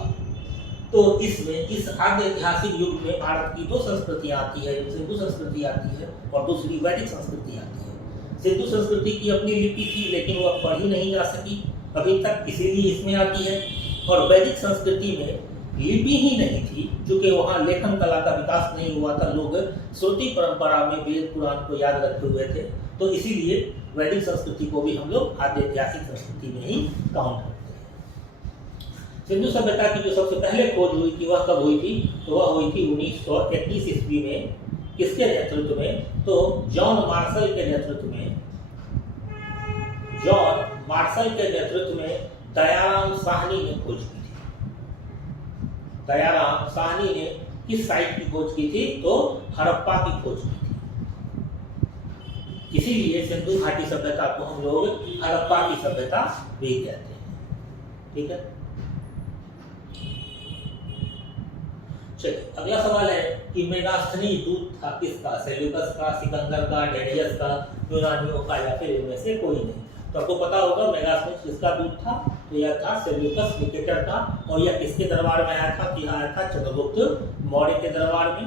तो इसमें इस आद्य ऐतिहासिक युग में भारत की दो संस्कृतियां आती है, सिंधु संस्कृति आती है और दूसरी वैदिक संस्कृति आती है। सिंधु संस्कृति की अपनी लिपि थी लेकिन वह पढ़ी नहीं जा सकी अभी तक, इसीलिए इसमें आती है। और वैदिक संस्कृति में लिपि ही नहीं थी, क्योंकि वहाँ लेखन कला का विकास नहीं हुआ था। लोग श्रुति परंपरा में वेद पुराण को याद रखे हुए थे, तो इसीलिए वैदिक संस्कृति को भी हम लोग आद्य ऐतिहासिक संस्कृति में ही काउंट करते हैं। सिंधु सभ्यता की जो सबसे पहले खोज हुई थी वह कब हुई थी? तो वह हुई थी 1931 ईस्वी में। किसके नेतृत्व में? तो जॉन मार्शल के नेतृत्व में। जॉन मार्शल के नेतृत्व में दयाराम साहनी ने खोज की थी। दयाराम साहनी ने किस साइट की खोज की थी? तो हड़प्पा की खोज की थी। इसीलिए सिंधु घाटी सभ्यता को हम लोग हड़प्पा की सभ्यता भी कहते हैं। ठीक है। चलिए अगला सवाल है कि मेगास्थनी दूत था किसका? सेल्यूकस का, सिकंदर का, डेरियस का, यूनानियों का, या फिर इनमें से कोई नहीं। तो आपको पता होगा मेगास्थनी किसका दूत था? तो यह था सेल्यूकस निकेटर का। और यह किसके दरबार में आया था? यह आया था चंद्रगुप्त मौर्य के दरबार में।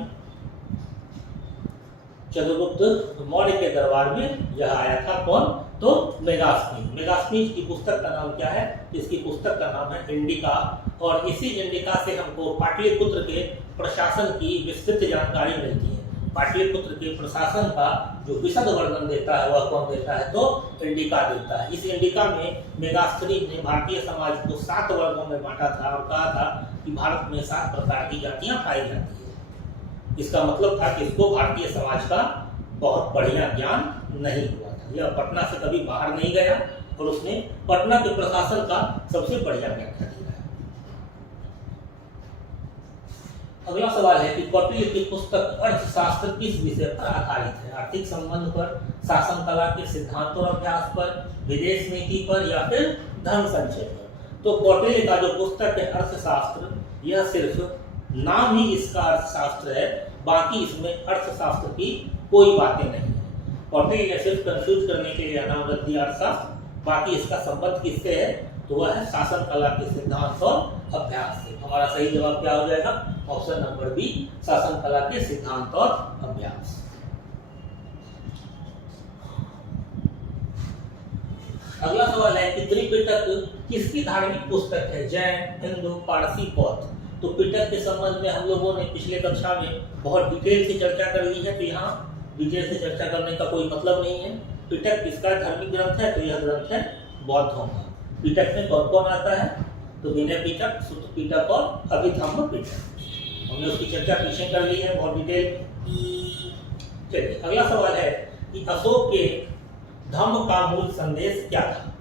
चंद्रगुप्त मौर्य के दरबार में यह आया था। कौन? तो मेगास्थनीज। मेगास्थनीज की पुस्तक का नाम क्या है? इसकी पुस्तक का नाम है इंडिका। और इसी इंडिका से हमको पाटलिपुत्र के प्रशासन की विस्तृत जानकारी मिलती है। पाटलिपुत्र के प्रशासन का जो विशद वर्णन देता है वह कौन देता है? तो इंडिका देता है। इस इंडिका में मेगास्थनीज ने भारतीय समाज को 7 वर्गों में बांटा था और कहा था कि भारत में 7 प्रकार की जातियां पाई जाती है। इसका मतलब था कि इसको भारतीय समाज का बहुत बढ़िया ज्ञान नहीं हुआ था। यह पटना से कभी बाहर नहीं गया और उसने पटना के प्रशासन का सबसे बढ़िया व्याख्या दिया है। अगला सवाल है कि कौटिल्य की पुस्तक अर्थशास्त्र किस विषय पर आधारित है? आर्थिक संबंध पर, शासन कला के सिद्धांत और अभ्यास पर, विदेश नीति पर या फिर धन संचय पर? तो कौटिल्य का जो पुस्तक है अर्थशास्त्र, यह सिर्फ नाम ही इसका अर्थशास्त्र है, बाकी इसमें अर्थशास्त्र की कोई बातें नहीं है। कौटिल्य ने सिर्फ कंफ्यूज करने के लिए नाम रख दिया अर्थशास्त्र, बाकी इसका संबंध किससे है? तो वह है शासन कला के सिद्धांत और अभ्यास से। हमारा सही जवाब क्या हो जाएगा? ऑप्शन नंबर बी, शासन कला के सिद्धांत और अभ्यास। अगला सवाल है कि त्रिपिटक किसकी धार्मिक पुस्तक है? जैन, हिंदू, पारसी, बौद्ध? तो पिटक के संबंध में हम लोगों ने पिछले कक्षा में बहुत डिटेल से चर्चा कर ली है, तो यहाँ डिटेल से चर्चा करने का कोई मतलब नहीं है। पिटक किसका धार्मिक ग्रंथ है? तो यह ग्रंथ है बौद्धों का। पिटक में कौन कौन आता है? तो विनय पिटक, सूत्र पिटक और अभिधम्म पिटक। हमने उसकी चर्चा पीछे कर ली है बहुत डिटेल। चलिए अगला सवाल है कि अशोक के धम्म का मूल संदेश क्या था?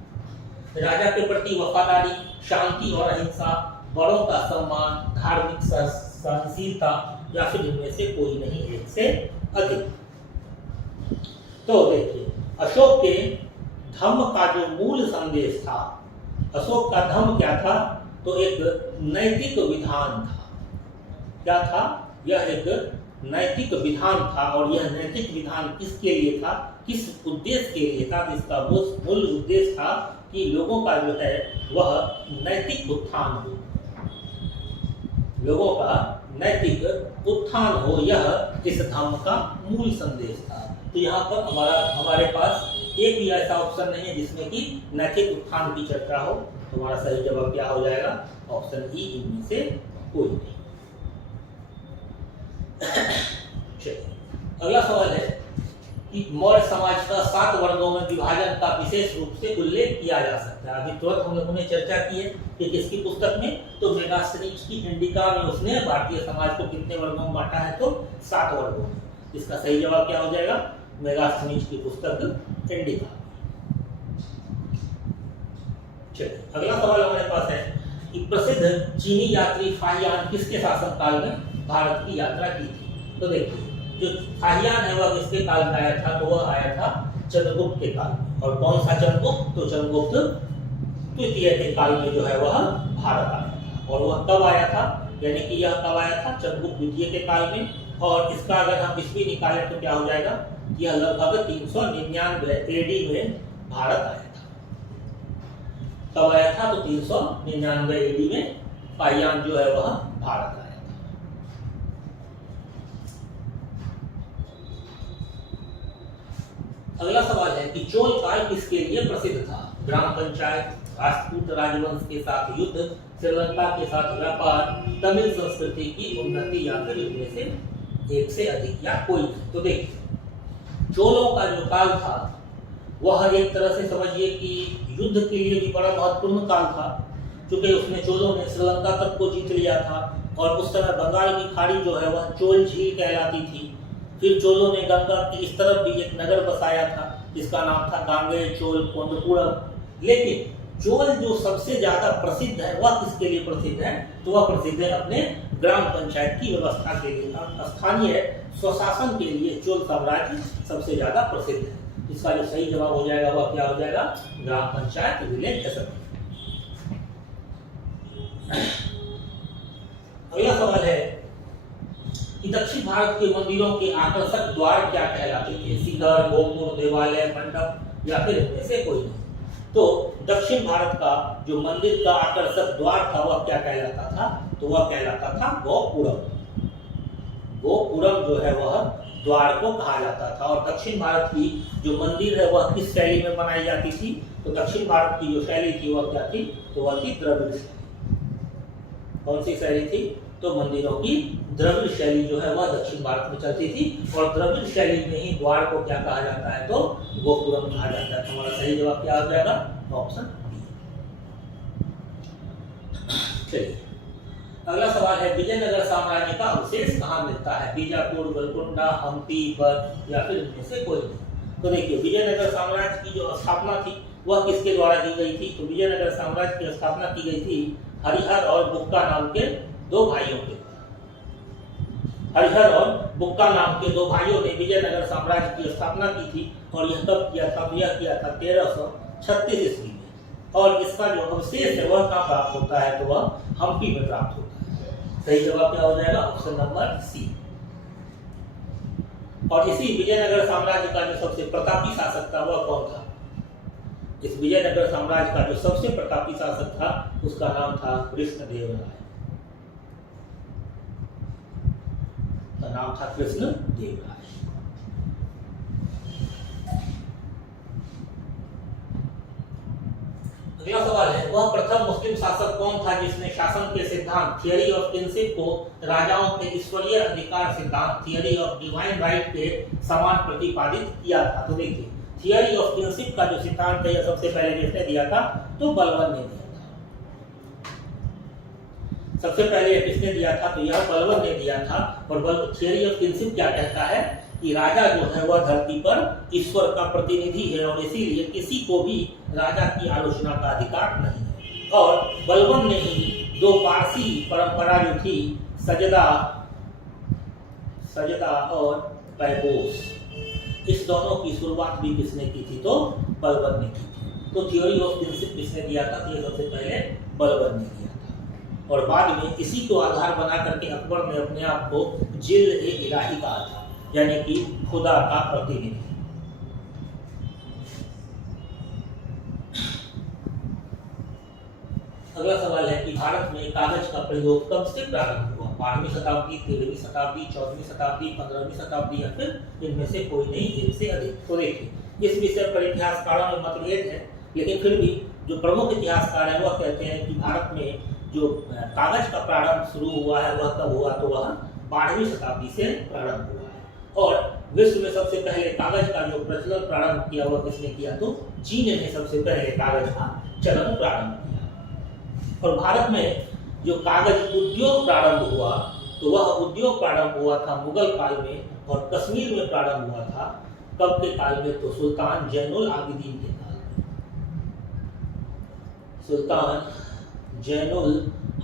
राजा के प्रति वफादारी, शांति और अहिंसा, बड़ों का सम्मान, धार्मिक सहनशीलता या फिर इनमें से कोई नहीं, एक से अधिक? तो देखिए अशोक के धम्म का जो मूल संदेश था, अशोक का धम्म क्या था? तो एक नैतिक विधान था। क्या था? यह एक नैतिक विधान था। और यह नैतिक विधान किसके लिए था? किस उद्देश्य के लिए था? इसका मूल उद्देश्य था कि लोगों का जो है वह नैतिक उत्थान हो, लोगों का नैतिक उत्थान हो, यह इस धम्म का मूल संदेश था। तो यहाँ पर हमारे पास एक भी ऐसा ऑप्शन नहीं है जिसमें कि नैतिक उत्थान की चर्चा हो। तो हमारा सही जवाब क्या हो जाएगा? ऑप्शन ई, इनमें से कोई नहीं। अगला सवाल है कि मौर्य समाज का 7 वर्गों में विभाजन का विशेष रूप से उल्लेख किया जा सकता है। अभी तुरंत हम लोगों ने चर्चा की है कि किसकी पुस्तक में? तो मेगास्थनीज की इंडिका में उसने भारतीय समाज को कितने वर्गों में बांटा है? तो 7 वर्गों में। इसका सही जवाब क्या हो जाएगा? मेगास्थनीज की पुस्तक इंडिका। चलिए अगला सवाल हमारे पास है कि प्रसिद्ध चीनी यात्री फाहियान किसके शासनकाल में भारत की यात्रा की थी? तो देखिए जो फाहियान है वह किसके काल में आया था? तो वह आया था चंद्रगुप्त के काल में। और कौन सा चंद्रगुप्त? तो चंद्रगुप्त द्वितीय के काल में जो है वह भारत आया था। और वह कब आया था? यानी कि यह कब आया था? चंद्रगुप्त द्वितीय के काल में। और इसका अगर हम ईस्वी निकालें तो क्या हो जाएगा? यह लगभग 399 एडी में भारत आया था। कब आया था? तो 399 एडी में फाहियान जो है वह भारत आया था। अगला सवाल है कि चोल काल किसके लिए प्रसिद्ध था? ग्राम पंचायत, राजपूत राजवंश के साथ युद्ध, श्रीलंका के साथ व्यापार, तमिल संस्कृति की उन्नति या फिर इनमें से एक से अधिक या कोई? तो देखिए चोलों का जो काल था वह एक तरह से समझिए कि युद्ध के लिए भी बड़ा महत्वपूर्ण काल था, क्योंकि उसमें चोलों ने श्रीलंका तक को जीत लिया था। और उस समय बंगाल की खाड़ी जो है वह चोल झील कहलाती थी। फिर चोलों ने गंगा की इस तरफ भी एक नगर बसाया था जिसका नाम था गांगेय चोल कोंडपुरम। लेकिन चोल जो सबसे ज्यादा प्रसिद्ध है वह किसके लिए प्रसिद्ध है? तो वह प्रसिद्ध है अपने ग्राम पंचायत की व्यवस्था के लिए। स्थानीय स्वशासन के लिए चोल साम्राज्य सबसे ज्यादा प्रसिद्ध है। इसका जो सही जवाब हो जाएगा वह क्या हो जाएगा? ग्राम पंचायत, विलेज असेंबली। अगला सवाल है कि दक्षिण भारत के मंदिरों के आकर्षक द्वार क्या कहलाते थे? शिखर, गोपुर, देवालय, मंडप या फिर इनमें से कोई नहीं? तो दक्षिण भारत का जो मंदिर का आकर्षक द्वार था वह क्या कहलाता था? तो वह कहलाता था गोपुरम। गोपुरम जो है वह द्वार को कहा जाता था। और दक्षिण भारत की जो मंदिर है वह किस शैली में बनाई जाती थी? तो दक्षिण भारत की जो शैली थी वह क्या थी? तो वह थी द्रविड़ शैली। कौन सी शैली थी? तो मंदिरों की द्रविड़ शैली जो है वह दक्षिण भारत में चलती थी। और द्रविड़ शैली में ही द्वार को क्या कहा जाता है? तो गोपुरम कहा जाता है। हमारा सही जवाब क्या हो जाएगा? Option B. चलिए अगला सवाल है, विजयनगर साम्राज्य का अवशेष कहाँ मिलता है? बीजापुर, गोलकुंडा, हम्पी, बर्ग या फिर इनमें से कोई नहीं। तो देखिए विजयनगर साम्राज्य की जो स्थापना थी वह किसके द्वारा की गई थी? तो विजयनगर साम्राज्य की स्थापना की गई थी हरिहर और बुक्का नाम के दो भाइयों के। हरिहर और बुक्का नाम के दो भाइयों ने विजयनगर साम्राज्य की स्थापना की थी। और यह कब किया था? यह किया था 1336 ईस्वी में। और इसका जो अवशेष है वह कहाँ प्राप्त होता है? तो वह हम्पी में प्राप्त होता है। सही जवाब क्या हो जाएगा? Option number C. और इसी विजयनगर साम्राज्य का जो सबसे प्रतापी शासक था वह कौन था? इस विजयनगर साम्राज्य का जो सबसे प्रतापी शासक था उसका नाम था कृष्णदेवराय। नाम था कृष्णदेवराय। अगला सवाल है, वह प्रथम मुस्लिम शासक कौन था जिसने शासन के सिद्धांत थियरी ऑफ प्रिंसिप को राजाओं के ईश्वरीय अधिकार सिद्धांत थियरी ऑफ डिवाइन राइट के समान प्रतिपादित किया था? तो देखिए थियरी ऑफ प्रिंसिप का जो सिद्धांत है यह सबसे पहले किसने दिया था? तो बलबन ने दिया था। सबसे पहले किसने दिया था? तो यह बलबन ने दिया था। और थियरी ऑफ प्रिंसिप क्या कहता है कि राजा जो है वह धरती पर ईश्वर का प्रतिनिधि है और इसीलिए किसी को भी राजा की आलोचना का अधिकार नहीं है। और बलबन ने ही दो पारसी परंपरा जो थी सजदा और पैबोस, इस दोनों की शुरुआत भी किसने की थी? तो बलबन ने की थी। तो थ्योरी ऑफ प्रिंसिप किसने दिया था? तो ये सबसे पहले बलबन ने दिया था। और बाद में इसी को आधार बना करके अकबर ने अपने आप को जिल-ए-इलाही कहा था, यानी कि खुदा का प्रतिनिधि। अगला सवाल है कि भारत में कागज का प्रयोग कब से प्रारंभ हुआ? 12वीं शताब्दी, 13वीं शताब्दी, 14वीं शताब्दी, 15वीं शताब्दी या फिर इनमें से कोई नहीं, इनसे अधिक? तो देखिए इस विषय पर इतिहासकारों में मतभेद है, लेकिन फिर भी जो प्रमुख इतिहासकार है वह कहते हैं कि भारत में जो कागज का प्रारंभ शुरू हुआ है वह कब हुआ? तो वह 12वीं शताब्दी से प्रारंभ हुआ है। और विश्व में सबसे पहले कागज का जो प्रचलन प्रारंभ किया वह किसने किया? तो चीन ने सबसे पहले कागज का चलन प्रारंभ किया। और भारत में जो कागज उद्योग प्रारंभ हुआ तो वह उद्योग प्रारंभ हुआ था मुगल काल में। और कश्मीर में प्रारंभ हुआ था कब के काल में? तो सुल्तान जैनुल आबिदीन के काल में। सुल्तान जैनुल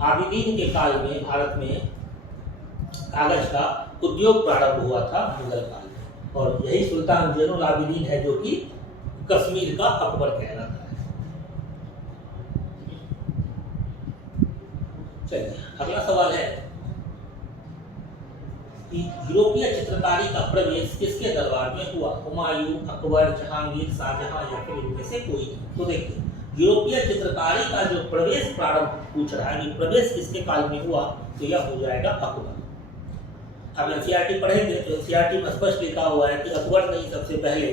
आबिदीन के काल में भारत में कागज का उद्योग प्रारंभ हुआ था मुगल काल में। और यही सुल्तान जैनुल आबिदीन है जो कि कश्मीर का अकबर कहलाता है। चलिए अगला सवाल है कि यूरोपीय चित्रकारी का प्रवेश किसके दरबार में हुआ? हुमायूं, अकबर, जहांगीर, शाहजहां या फिर इनमें से कोई? तो देखिए यूरोपीय चित्रकारी का जो प्रवेश प्रारंभ पूछ रहा है कि प्रवेश किसके काल में हुआ? तो यह हो जाएगा अकबर। अब एनसीईआरटी पढ़ेंगे तो एनसीईआरटी में स्पष्ट लिखा हुआ है कि अकबर ने ही सबसे पहले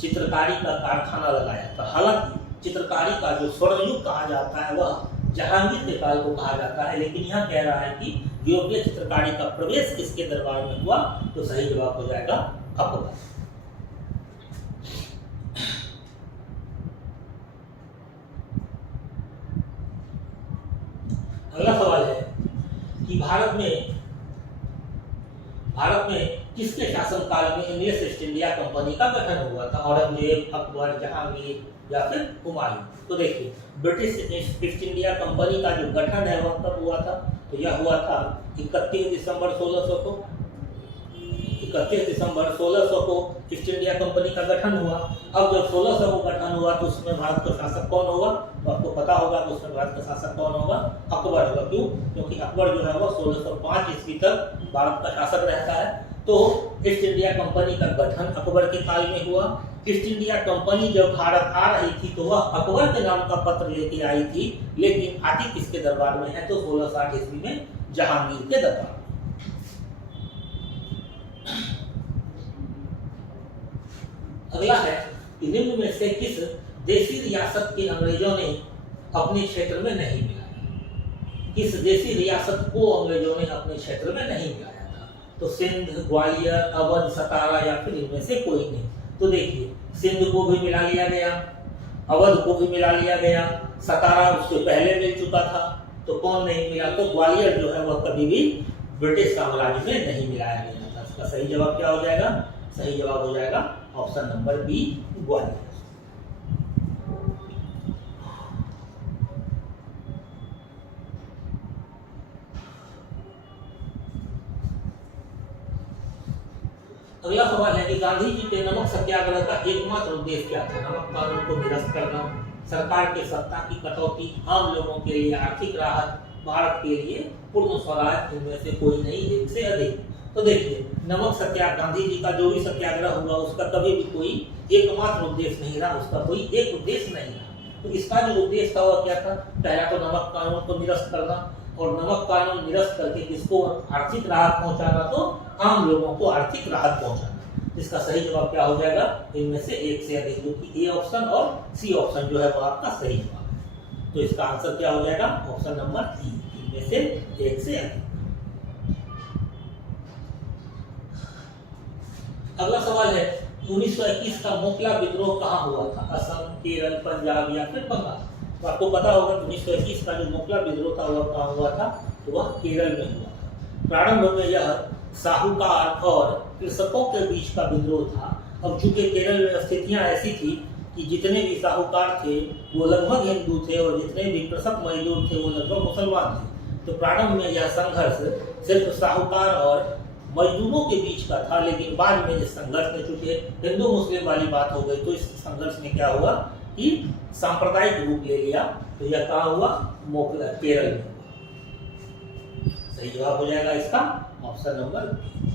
चित्रकारी का कारखाना लगाया था। हालांकि चित्रकारी का जो स्वर्ण युग कहा जाता है वह जहांगीर के काल को कहा जाता है, लेकिन यह कह रहा है कि यूरोपीय चित्रकारी का प्रवेश किसके दरबार में हुआ? तो सही जवाब हो जाएगा अकबर। अगला सवाल है कि भारत में किसके शासनकाल में इंग्लिश ईस्ट इंडिया कंपनी का गठन हुआ था? औरंगजेब, अकबर, जहांगीर या फिर हुमायूं? तो देखिए ब्रिटिश ईस्ट इंडिया कंपनी का जो गठन है वह कब हुआ था? तो यह हुआ था 31 दिसंबर 1600 को। 31 दिसंबर 1600 को ईस्ट इंडिया कंपनी का गठन हुआ। अब जब 1600 को गठन हुआ तो उसमें भारत का शासक कौन होगा? तो आपको पता होगा कि उसमें भारत का शासक कौन होगा? अकबर होगा। क्यों? क्योंकि अकबर जो है वो 1605 ईस्वी तक भारत का शासक रहता है। तो ईस्ट इंडिया कंपनी का गठन अकबर के काल में हुआ। ईस्ट इंडिया कंपनी जब भारत आ रही थी तो वह अकबर के नाम का पत्र लेके आई थी, लेकिन आती किसके दरबार में है? तो 1660 ईस्वी में जहांगीर के दरबार। अगला है कि निम्न में से किस देशी रियासत के अंग्रेजों ने अपने क्षेत्र में नहीं मिलाया? किस देशी रियासत को अंग्रेजों ने अपने क्षेत्र में नहीं मिलाया था? तो सिंध, ग्वालियर, अवध, सतारा या फिर इनमें से कोई नहीं। तो देखिए, सिंध को भी मिला लिया गया, अवध को भी मिला लिया गया, सतारा उससे पहले मिल चुका था, तो कौन नहीं मिला? तो ग्वालियर जो है वह कभी भी ब्रिटिश साम्राज्य में नहीं मिलाया गया था। इसका सही जवाब क्या हो जाएगा? सही जवाब हो जाएगा ऑप्शन नंबर बी, ग्वालियर। अगला सवाल है कि गांधी जी के नमक सत्याग्रह का एकमात्र उद्देश्य क्या था? नमक कानून को निरस्त करना, सरकार के सत्ता की कटौती, आम लोगों के लिए आर्थिक राहत, भारत के लिए पूर्ण स्वराज, इनमें से कोई नहीं, एक से अधिक। तो देखिए, नमक सत्याग्रह, गांधी जी का जो भी सत्याग्रह हुआ उसका कभी भी कोई एकमात्र उद्देश्य नहीं रहा, उसका कोई एक उद्देश्य नहीं रहा। तो इसका जो उद्देश्य था वह क्या था? पहला तो नमक कानून को निरस्त करना, और नमक कानून निरस्त करके किसको आर्थिक राहत पहुंचाना? तो आम लोगों को आर्थिक राहत पहुंचाना। इसका सही जवाब क्या हो जाएगा? इनमें से एक से अधिक, जो कि ए ऑप्शन और सी ऑप्शन जो है वो आपका सही जवाब है। तो इसका आंसर क्या हो जाएगा? ऑप्शन नंबर ई, इनमें से एक से अधिक। अगला सवाल है 1921 का मोकला विद्रोह कहाँ हुआ था? असम, केरल, पंजाब या फिर बंगाल? तो आपको पता होगा 1921 का जो मोकला विद्रोह था वह कहाँ हुआ था? तो वह केरल में हुआ था। प्रारंभ में यह साहूकार और कृषकों के बीच का विद्रोह था। अब चूंकि केरल में स्थितियां ऐसी थी कि जितने भी साहूकार थे वो लगभग हिंदू थे और जितने भी कृषक मजदूर थे वो लगभग मुसलमान थे। तो प्रारंभ में यह संघर्ष सिर्फ साहूकार और मजदूरों के बीच का था, लेकिन बाद में इस संघर्ष में चूंकि हिंदू मुस्लिम वाली बात हो गई तो इस संघर्ष में क्या हुआ कि सांप्रदायिक रूप ले लिया। तो यह कहाँ हुआ? मोकला, केरल में हुआ। सही जवाब हो जाएगा इसका ऑप्शन नंबर बी।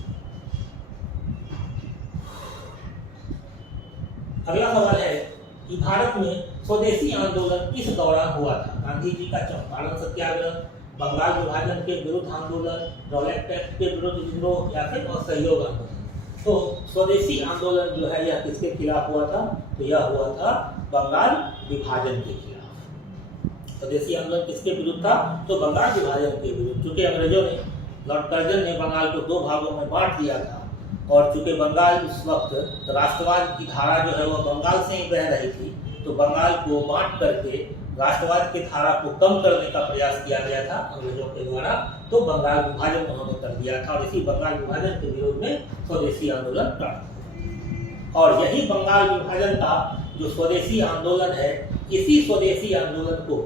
अगला सवाल है कि भारत में स्वदेशी आंदोलन किस दौरान हुआ था? गांधी जी का चंपारण सत्याग्रह, बंगाल विभाजन के विरुद्ध आंदोलन, रॉलेट टैक्स के विरुद्ध विद्रोह या फिर असहयोग आंदोलन? तो स्वदेशी आंदोलन जो है यह किसके खिलाफ हुआ था? तो यह हुआ था बंगाल विभाजन के खिलाफ। स्वदेशी आंदोलन किसके विरुद्ध था? तो बंगाल विभाजन के विरुद्ध। चूंकि अंग्रेजों ने, लॉर्ड कर्जन ने बंगाल को दो भागों में बांट दिया था, और चूंकि बंगाल उस वक्त राष्ट्रवाद की धारा जो है वह बंगाल से ही बह रही थी, तो बंगाल को बांट करके राष्ट्रवाद की धारा को कम करने का प्रयास किया गया था अंग्रेजों के द्वारा। तो बंगाल विभाजन उन्होंने कर दिया था और इसी बंगाल विभाजन के विरोध में स्वदेशी आंदोलन प्रारंभ हुआ। और यही बंगाल विभाजन का जो स्वदेशी आंदोलन है, इसी स्वदेशी आंदोलन को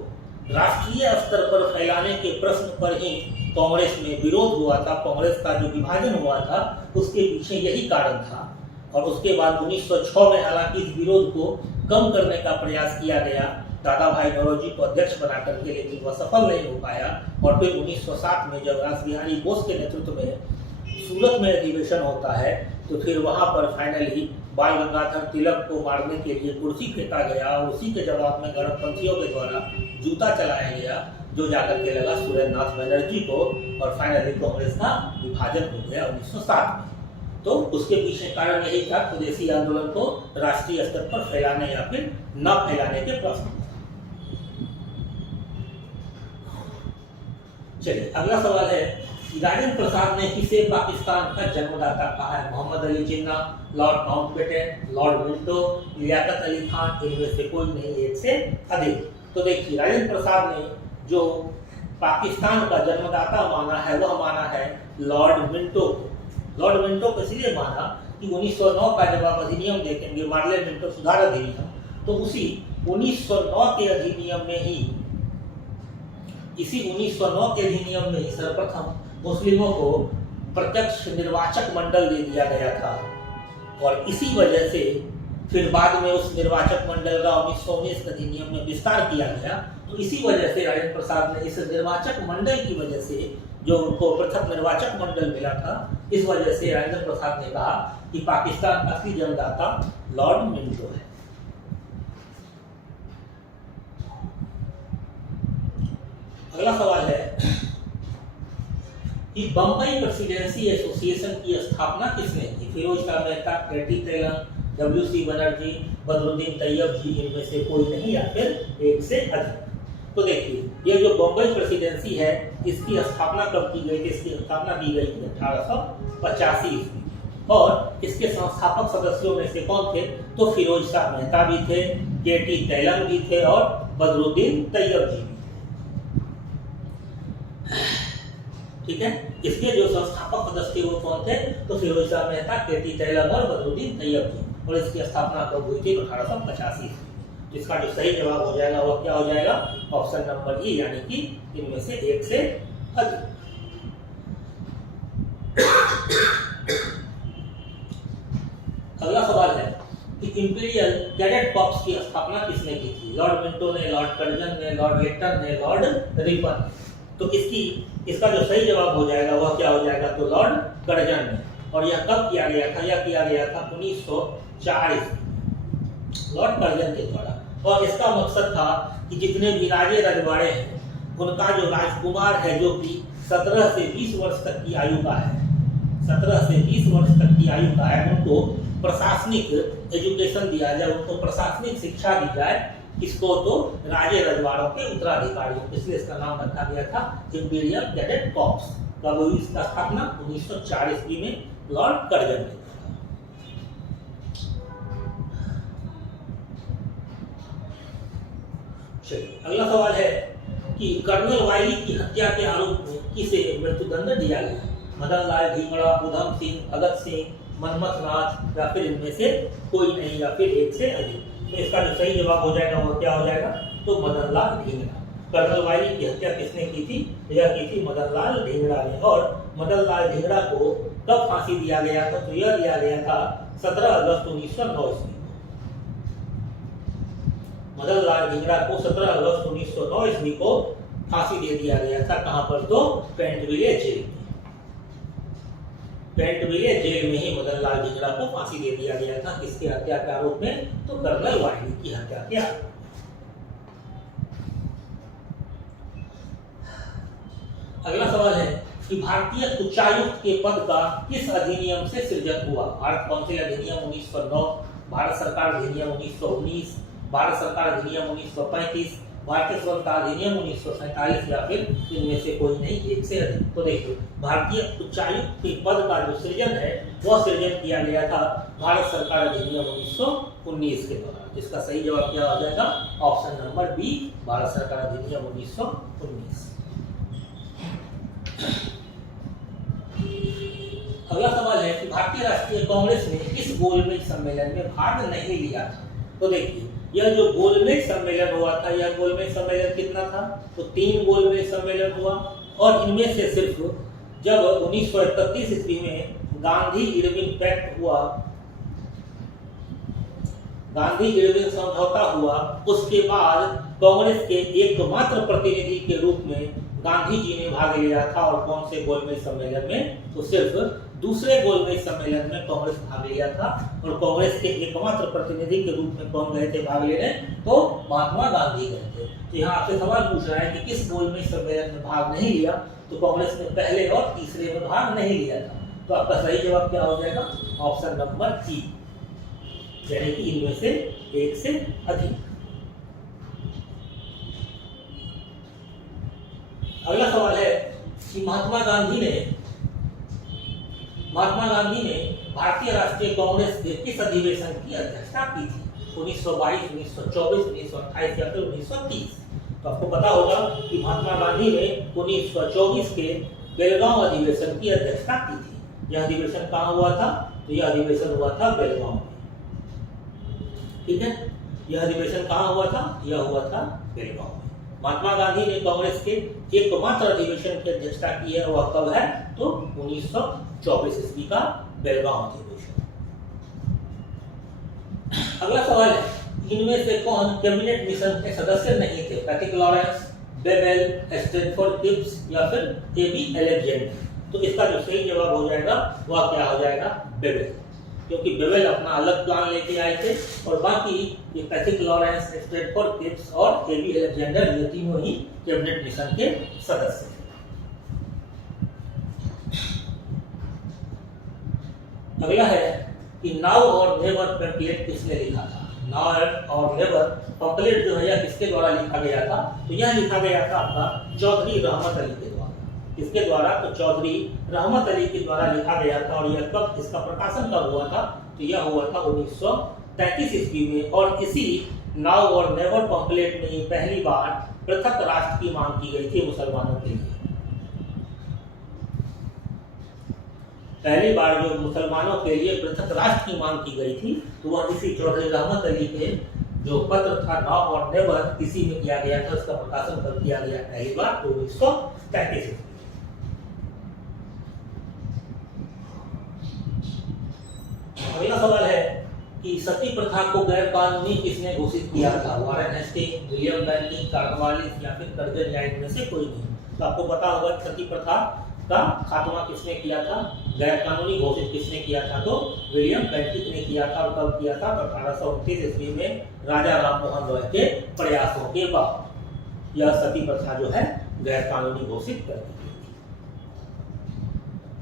राष्ट्रीय स्तर पर फैलाने के प्रश्न पर ही कांग्रेस में विरोध हुआ था। कांग्रेस का जो विभाजन हुआ था उसके पीछे यही कारण था। और उसके बाद 1906 में हालांकि इस विरोध को कम करने का प्रयास किया गया दादा भाई नौरोजी को अध्यक्ष बना करके, लेकिन वह सफल नहीं हो पाया। और फिर 1907 में जब रासबिहारी बोस के नेतृत्व में सूरत में अधिवेशन होता है, तो फिर वहां पर फाइनली बाल गंगाधर तिलक को मारने के लिए कुर्सी फेंका गया और उसी के जवाब में गणतंत्रियों के द्वारा जूता चलाया गया, जो जाकर के लगा सुरेंद्रनाथ बनर्जी को, और फाइनली कांग्रेस का विभाजन हो गया 1907 में। तो उसके पीछे कारण यही था, स्वदेशी आंदोलन को राष्ट्रीय स्तर पर फैलाने या फिर न फैलाने के प्रश्न। चलिए अगला सवाल है कि राजेंद्र प्रसाद ने किसे पाकिस्तान का जन्मदाता कहा है? Mohammad Ali Jinnah, Lord Mountbatten, Lord Minto, Liaquat Ali Khan, इनमें से कोई नहीं, एक से अधिक। तो देखिए, राजेंद्र प्रसाद ने जो पाकिस्तान का जन्मदाता माना है वह माना है लॉर्ड मिंटो को। लॉर्ड मिंटो को इसलिए माना कि 1909 का जब आप अधिनियम देखेंगे, मार्ले मिंटो सुधार अधिनियम, तो उसी 1909 के अधिनियम में ही, इसी 1909 के अधिनियम में ही सर्वप्रथम मुस्लिमों को प्रत्यक्ष निर्वाचक मंडल दे दिया गया था। और इसी वजह से फिर बाद में उस निर्वाचक मंडल का 1919 अधिनियम में विस्तार किया गया। तो इसी वजह से राजेंद्र प्रसाद ने इस निर्वाचक मंडल की वजह से, जो उनको प्रथम निर्वाचक मंडल मिला था, इस वजह से राजेंद्र प्रसाद ने कहा कि पाकिस्तान का असली जन्मदाता लॉर्ड मिंटो है। अगला सवाल है कि बंबई प्रेसिडेंसी एसोसिएशन की स्थापना किसने की? फिरोज शाह मेहता, केटी तेलंग, WC बनर्जी, बदरुद्दीन तैयब जी, इनमें से कोई नहीं या फिर एक से अधिक। तो देखिए ये जो बम्बई प्रेसिडेंसी है इसकी स्थापना कब की गई थी? इसकी स्थापना की गई थी 1885 ईस्वी में। और इसके संस्थापक सदस्यों में से कौन थे? तो फिरोज शाह मेहता भी थे, KT तेलंग भी थे और बदरुद्दीन तैयब जी भी थे। ठीक है, इसके जो संस्थापक सदस्य वो कौन थे? तो फिरोज शाह मेहता, KT तेलंग और बदरुद्दीन तैयब जी। और इसकी स्थापना कब हुई थी? 1885 ईस्वी। इसका जो सही जवाब हो जाएगा वो क्या हो जाएगा? ऑप्शन नंबर ई, यानी कि इनमें से एक से अधिक। अगला सवाल है कि इंपीरियल कैडेट कॉर्प्स की स्थापना किसने की थी? लॉर्ड मिंटो ने, लॉर्ड कर्जन ने, लॉर्ड लिट्टन ने, लॉर्ड रिपन ने। तो इसका जो सही जवाब हो जाएगा वह क्या हो जाएगा? तो लॉर्ड कर्जन ने। और यह कब किया गया था? यह किया गया था 1904 ईस्वी लॉर्ड कर्जन के द्वारा। और इसका मकसद था कि जितने भी राजे रजवाड़े हैं उनका जो राजकुमार है जो कि 17 से 20 वर्ष तक की आयु का है, 17 से 20 वर्ष तक की आयु का है, उनको प्रशासनिक एजुकेशन दिया जाए, उनको प्रशासनिक शिक्षा दी जाए। किसको? तो राजे रजवाड़ों के उत्तराधिकारियों। इसलिए इसका नाम रखा गया था इंपीरियल कैडेट कॉर्प्स। कब हुई इसका स्थापना? 1904 ईस्वी में लॉर्ड कर्जन ने। अगला सवाल है कि कर्नल वायली की हत्या के आरोप में किसे मृत्युदंड दिया गया? मदन लाल ढींगड़ा, उधम सिंह, भगत सिंह, मनमथ नाथ या फिर इनमें से कोई नहीं या फिर एक से अधिक। तो इसका जो सही जवाब हो जाएगा वो क्या हो जाएगा? तो मदन लाल ढींगड़ा। कर्नल वायली की हत्या किसने की थी? यह की थी मदन लाल ढींगड़ा ने। और मदन लाल ढींगड़ा को कब फांसी दिया गया था? तो यह दिया गया था 17 अगस्त 1909 ईस्वी। मदन लाल ढींगड़ा को 17 अगस्त 1909 ईस्वी को फांसी दे दिया गया था। कहां पर? तो पेंटविले जेल में। पेंटविले जेल में ही मदन लाल ढींगड़ा को फांसी दे दिया गया था। किसके हत्या के आरोप में? तो कर्नल वायली की हत्या के आरोप। अगला सवाल है कि भारतीय उच्चायुक्त के पद का किस अधिनियम से सृजन हुआ? भारत काउंसिल अधिनियम 1909, भारत सरकार अधिनियम 1919, भारत सरकार अधिनियम 1935, भारतीय स्वतंत्रता अधिनियम 1947 या फिर इनमें से कोई नहीं, एक से अधिक। तो देखिए भारतीय उच्चायुक्त के पद का जो सृजन है वह सृजन किया गया था भारत सरकार अधिनियम 1919 के दौरान। जिसका सही जवाब क्या हो जाएगा? ऑप्शन नंबर बी, भारत सरकार अधिनियम 1919। अगला सवाल है कि भारतीय राष्ट्रीय कांग्रेस ने किस गोलमेज सम्मेलन में भाग नहीं लिया था? तो देखिए यह जो गोलमेज सम्मेलन हुआ था, यह गोलमेज सम्मेलन कितना था? तो 3 गोलमेज सम्मेलन हुआ। और इनमें से सिर्फ जब 1931 ईस्वी में गांधी इरविन पैक्ट हुआ, गांधी इरविन समझौता हुआ, उसके बाद कांग्रेस के एकमात्र प्रतिनिधि के रूप में गांधी जी ने भाग लिया था। और कौन से गोलमेज सम्मेलन में? तो सिर्फ दूसरे गोलमेज सम्मेलन में कांग्रेस भाग लिया था। और कांग्रेस के एकमात्र प्रतिनिधि के रूप में कौन गए थे भाग लेने? तो महात्मा गांधी गए थे। तो यहाँ आपसे सवाल पूछ रहा है कि किस गोलमेज सम्मेलन में भाग नहीं लिया? तो कांग्रेस ने पहले और तीसरे में भाग नहीं लिया था। तो आपका सही जवाब क्या हो जाएगा? ऑप्शन नंबर ई, यानी कि इनमें से एक से अधिक। अगला सवाल है कि महात्मा गांधी ने भारतीय राष्ट्रीय कांग्रेस के किस अधिवेशन की अध्यक्षता की थी? 1922, 1924, 1928 या फिर 1930? तो आपको पता होगा कि महात्मा गांधी ने 1924 के बेलगांव अधिवेशन की अध्यक्षता की थी। यह अधिवेशन कहाँ हुआ था? तो यह अधिवेशन हुआ था बेलगांव में। ठीक है, यह अधिवेशन कहाँ हुआ था? यह हुआ था बेलगांव में। महात्मा गांधी ने कांग्रेस के एकमात्र अधिवेशन की अध्यक्षता की है। वह कब है? तो 1924 ईस्वी का बेलगांव अधिवेशन। अगला सवाल है इनमें से कौन कैबिनेट मिशन के सदस्य नहीं थे? पैट्रिक लॉरेंस, बेबेल, स्टैनफोर्ड किप्स या फिर एबी अलेक्जेंडर? तो इसका जो सही जवाब हो जाएगा वह क्या हो जाएगा? बेबेल। क्योंकि बेबेल अपना अलग प्लान लेके आए थे और बाकी ये पैट्रिक लॉरेंस, स्टैनफोर्ड किप्स और एबी अलेक्जेंडर ये तीनों ही कैबिनेट मिशन के सदस्य थे। अगला है कि नाउ और नेवर पैम्पलेट किसने लिखा था। नाउ और नेवर पैम्पलेट जो है यह किसके द्वारा लिखा गया था, तो यह लिखा गया था आपका चौधरी रहमत अली के द्वारा। किसके द्वारा, तो चौधरी रहमत अली के द्वारा लिखा गया था। और यह कब, इसका प्रकाशन कब हुआ था, तो यह हुआ था 1933 ईस्वी में। और इसी नाउ और नेवर पैम्पलेट में ही पहली बार पृथक राष्ट्र की मांग की गई थी मुसलमानों के लिए। पहली बार जो मुसलमानों के लिए पृथक राष्ट्र की मांग की गई थी, तो वह इसी चौधरी रहमत अली के जो पत्र था नाउ और नेवर, इसी में किया गया था। उसका प्रकाशन कब किया गया पहली बार, तो 1933 में। अगला सवाल है कि सती प्रथा को गैर कानूनी किसने घोषित किया था। Warren Hastings, William Bentinck, Cornwallis या फिर कर्जन या इनमें से कोई नहीं। तो आपको पता होगा सती प्रथा का खात्मा किसने किया था, गैर कानूनी घोषित किसने किया था, तो विलियम बेंटिक ने किया था। और कब किया था, तो 1829 ईस्वी में राजा राम मोहन रॉय के प्रयासों के बाद यह सती प्रथा जो है गैर कानूनी घोषित कर दी गई थी।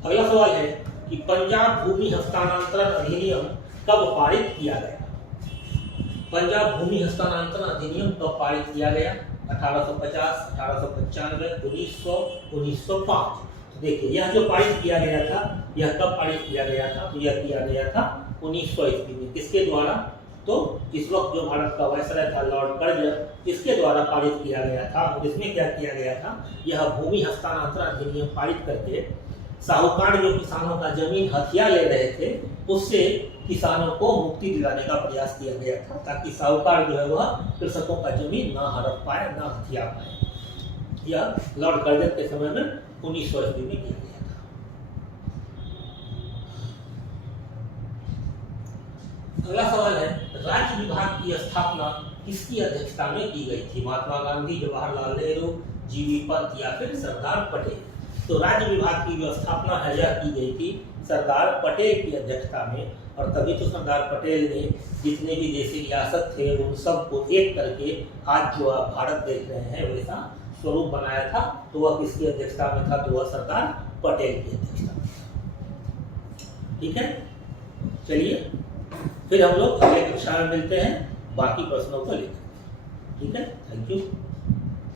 अगला सवाल है कि पंजाब भूमि हस्तांतरण अधिनियम कब पारित किया गया। पंजाब भूमि हस्तांतरण अधिनियम कब पारित किया गया, 1850, 1895, 1900, 1905। देखिए यह जो पारित किया गया था, यह कब पारित किया गया था, तो यह किया गया था 1900 ईस्वी में। किसके द्वारा, तो इस वक्त जो भारत का वायसराय था लॉर्ड कर्जन, इसके द्वारा पारित किया गया था। और इसमें क्या किया गया था, यह भूमि हस्तांतरण अधिनियम पारित करके साहूकार जो किसानों का जमीन हथिया ले रहे थे, उससे किसानों को मुक्ति दिलाने का प्रयास किया गया था, ताकि साहूकार जो है वह कृषकों का जमीन ना हड़प पाए, ना हथिया पाए। यह लॉर्ड कर्जन के समय में 1900 ईस्वी में किया गया था। अगला सवाल है राज्य विभाग की स्थापना किसकी अध्यक्षता में की गई थी। महात्मा गांधी, जवाहरलाल नेहरू, जीवी पंत या फिर सरदार पटेल। तो राज्य विभाग की जो स्थापना है यह की गई थी सरदार पटेल की अध्यक्षता में। और तभी तो सरदार पटेल ने जितने भी देशी रियासत थे उन सबको एक करके आज जो आप भारत देख रहे हैं वैसा स्वरूप बनाया था। तो वह किसकी अध्यक्षता में था, तो वह सरदार पटेल की अध्यक्षता में था। ठीक है, चलिए फिर हम लोग अगले कक्षा में मिलते हैं बाकी प्रश्नों को लेकर। ठीक है, थैंक यू।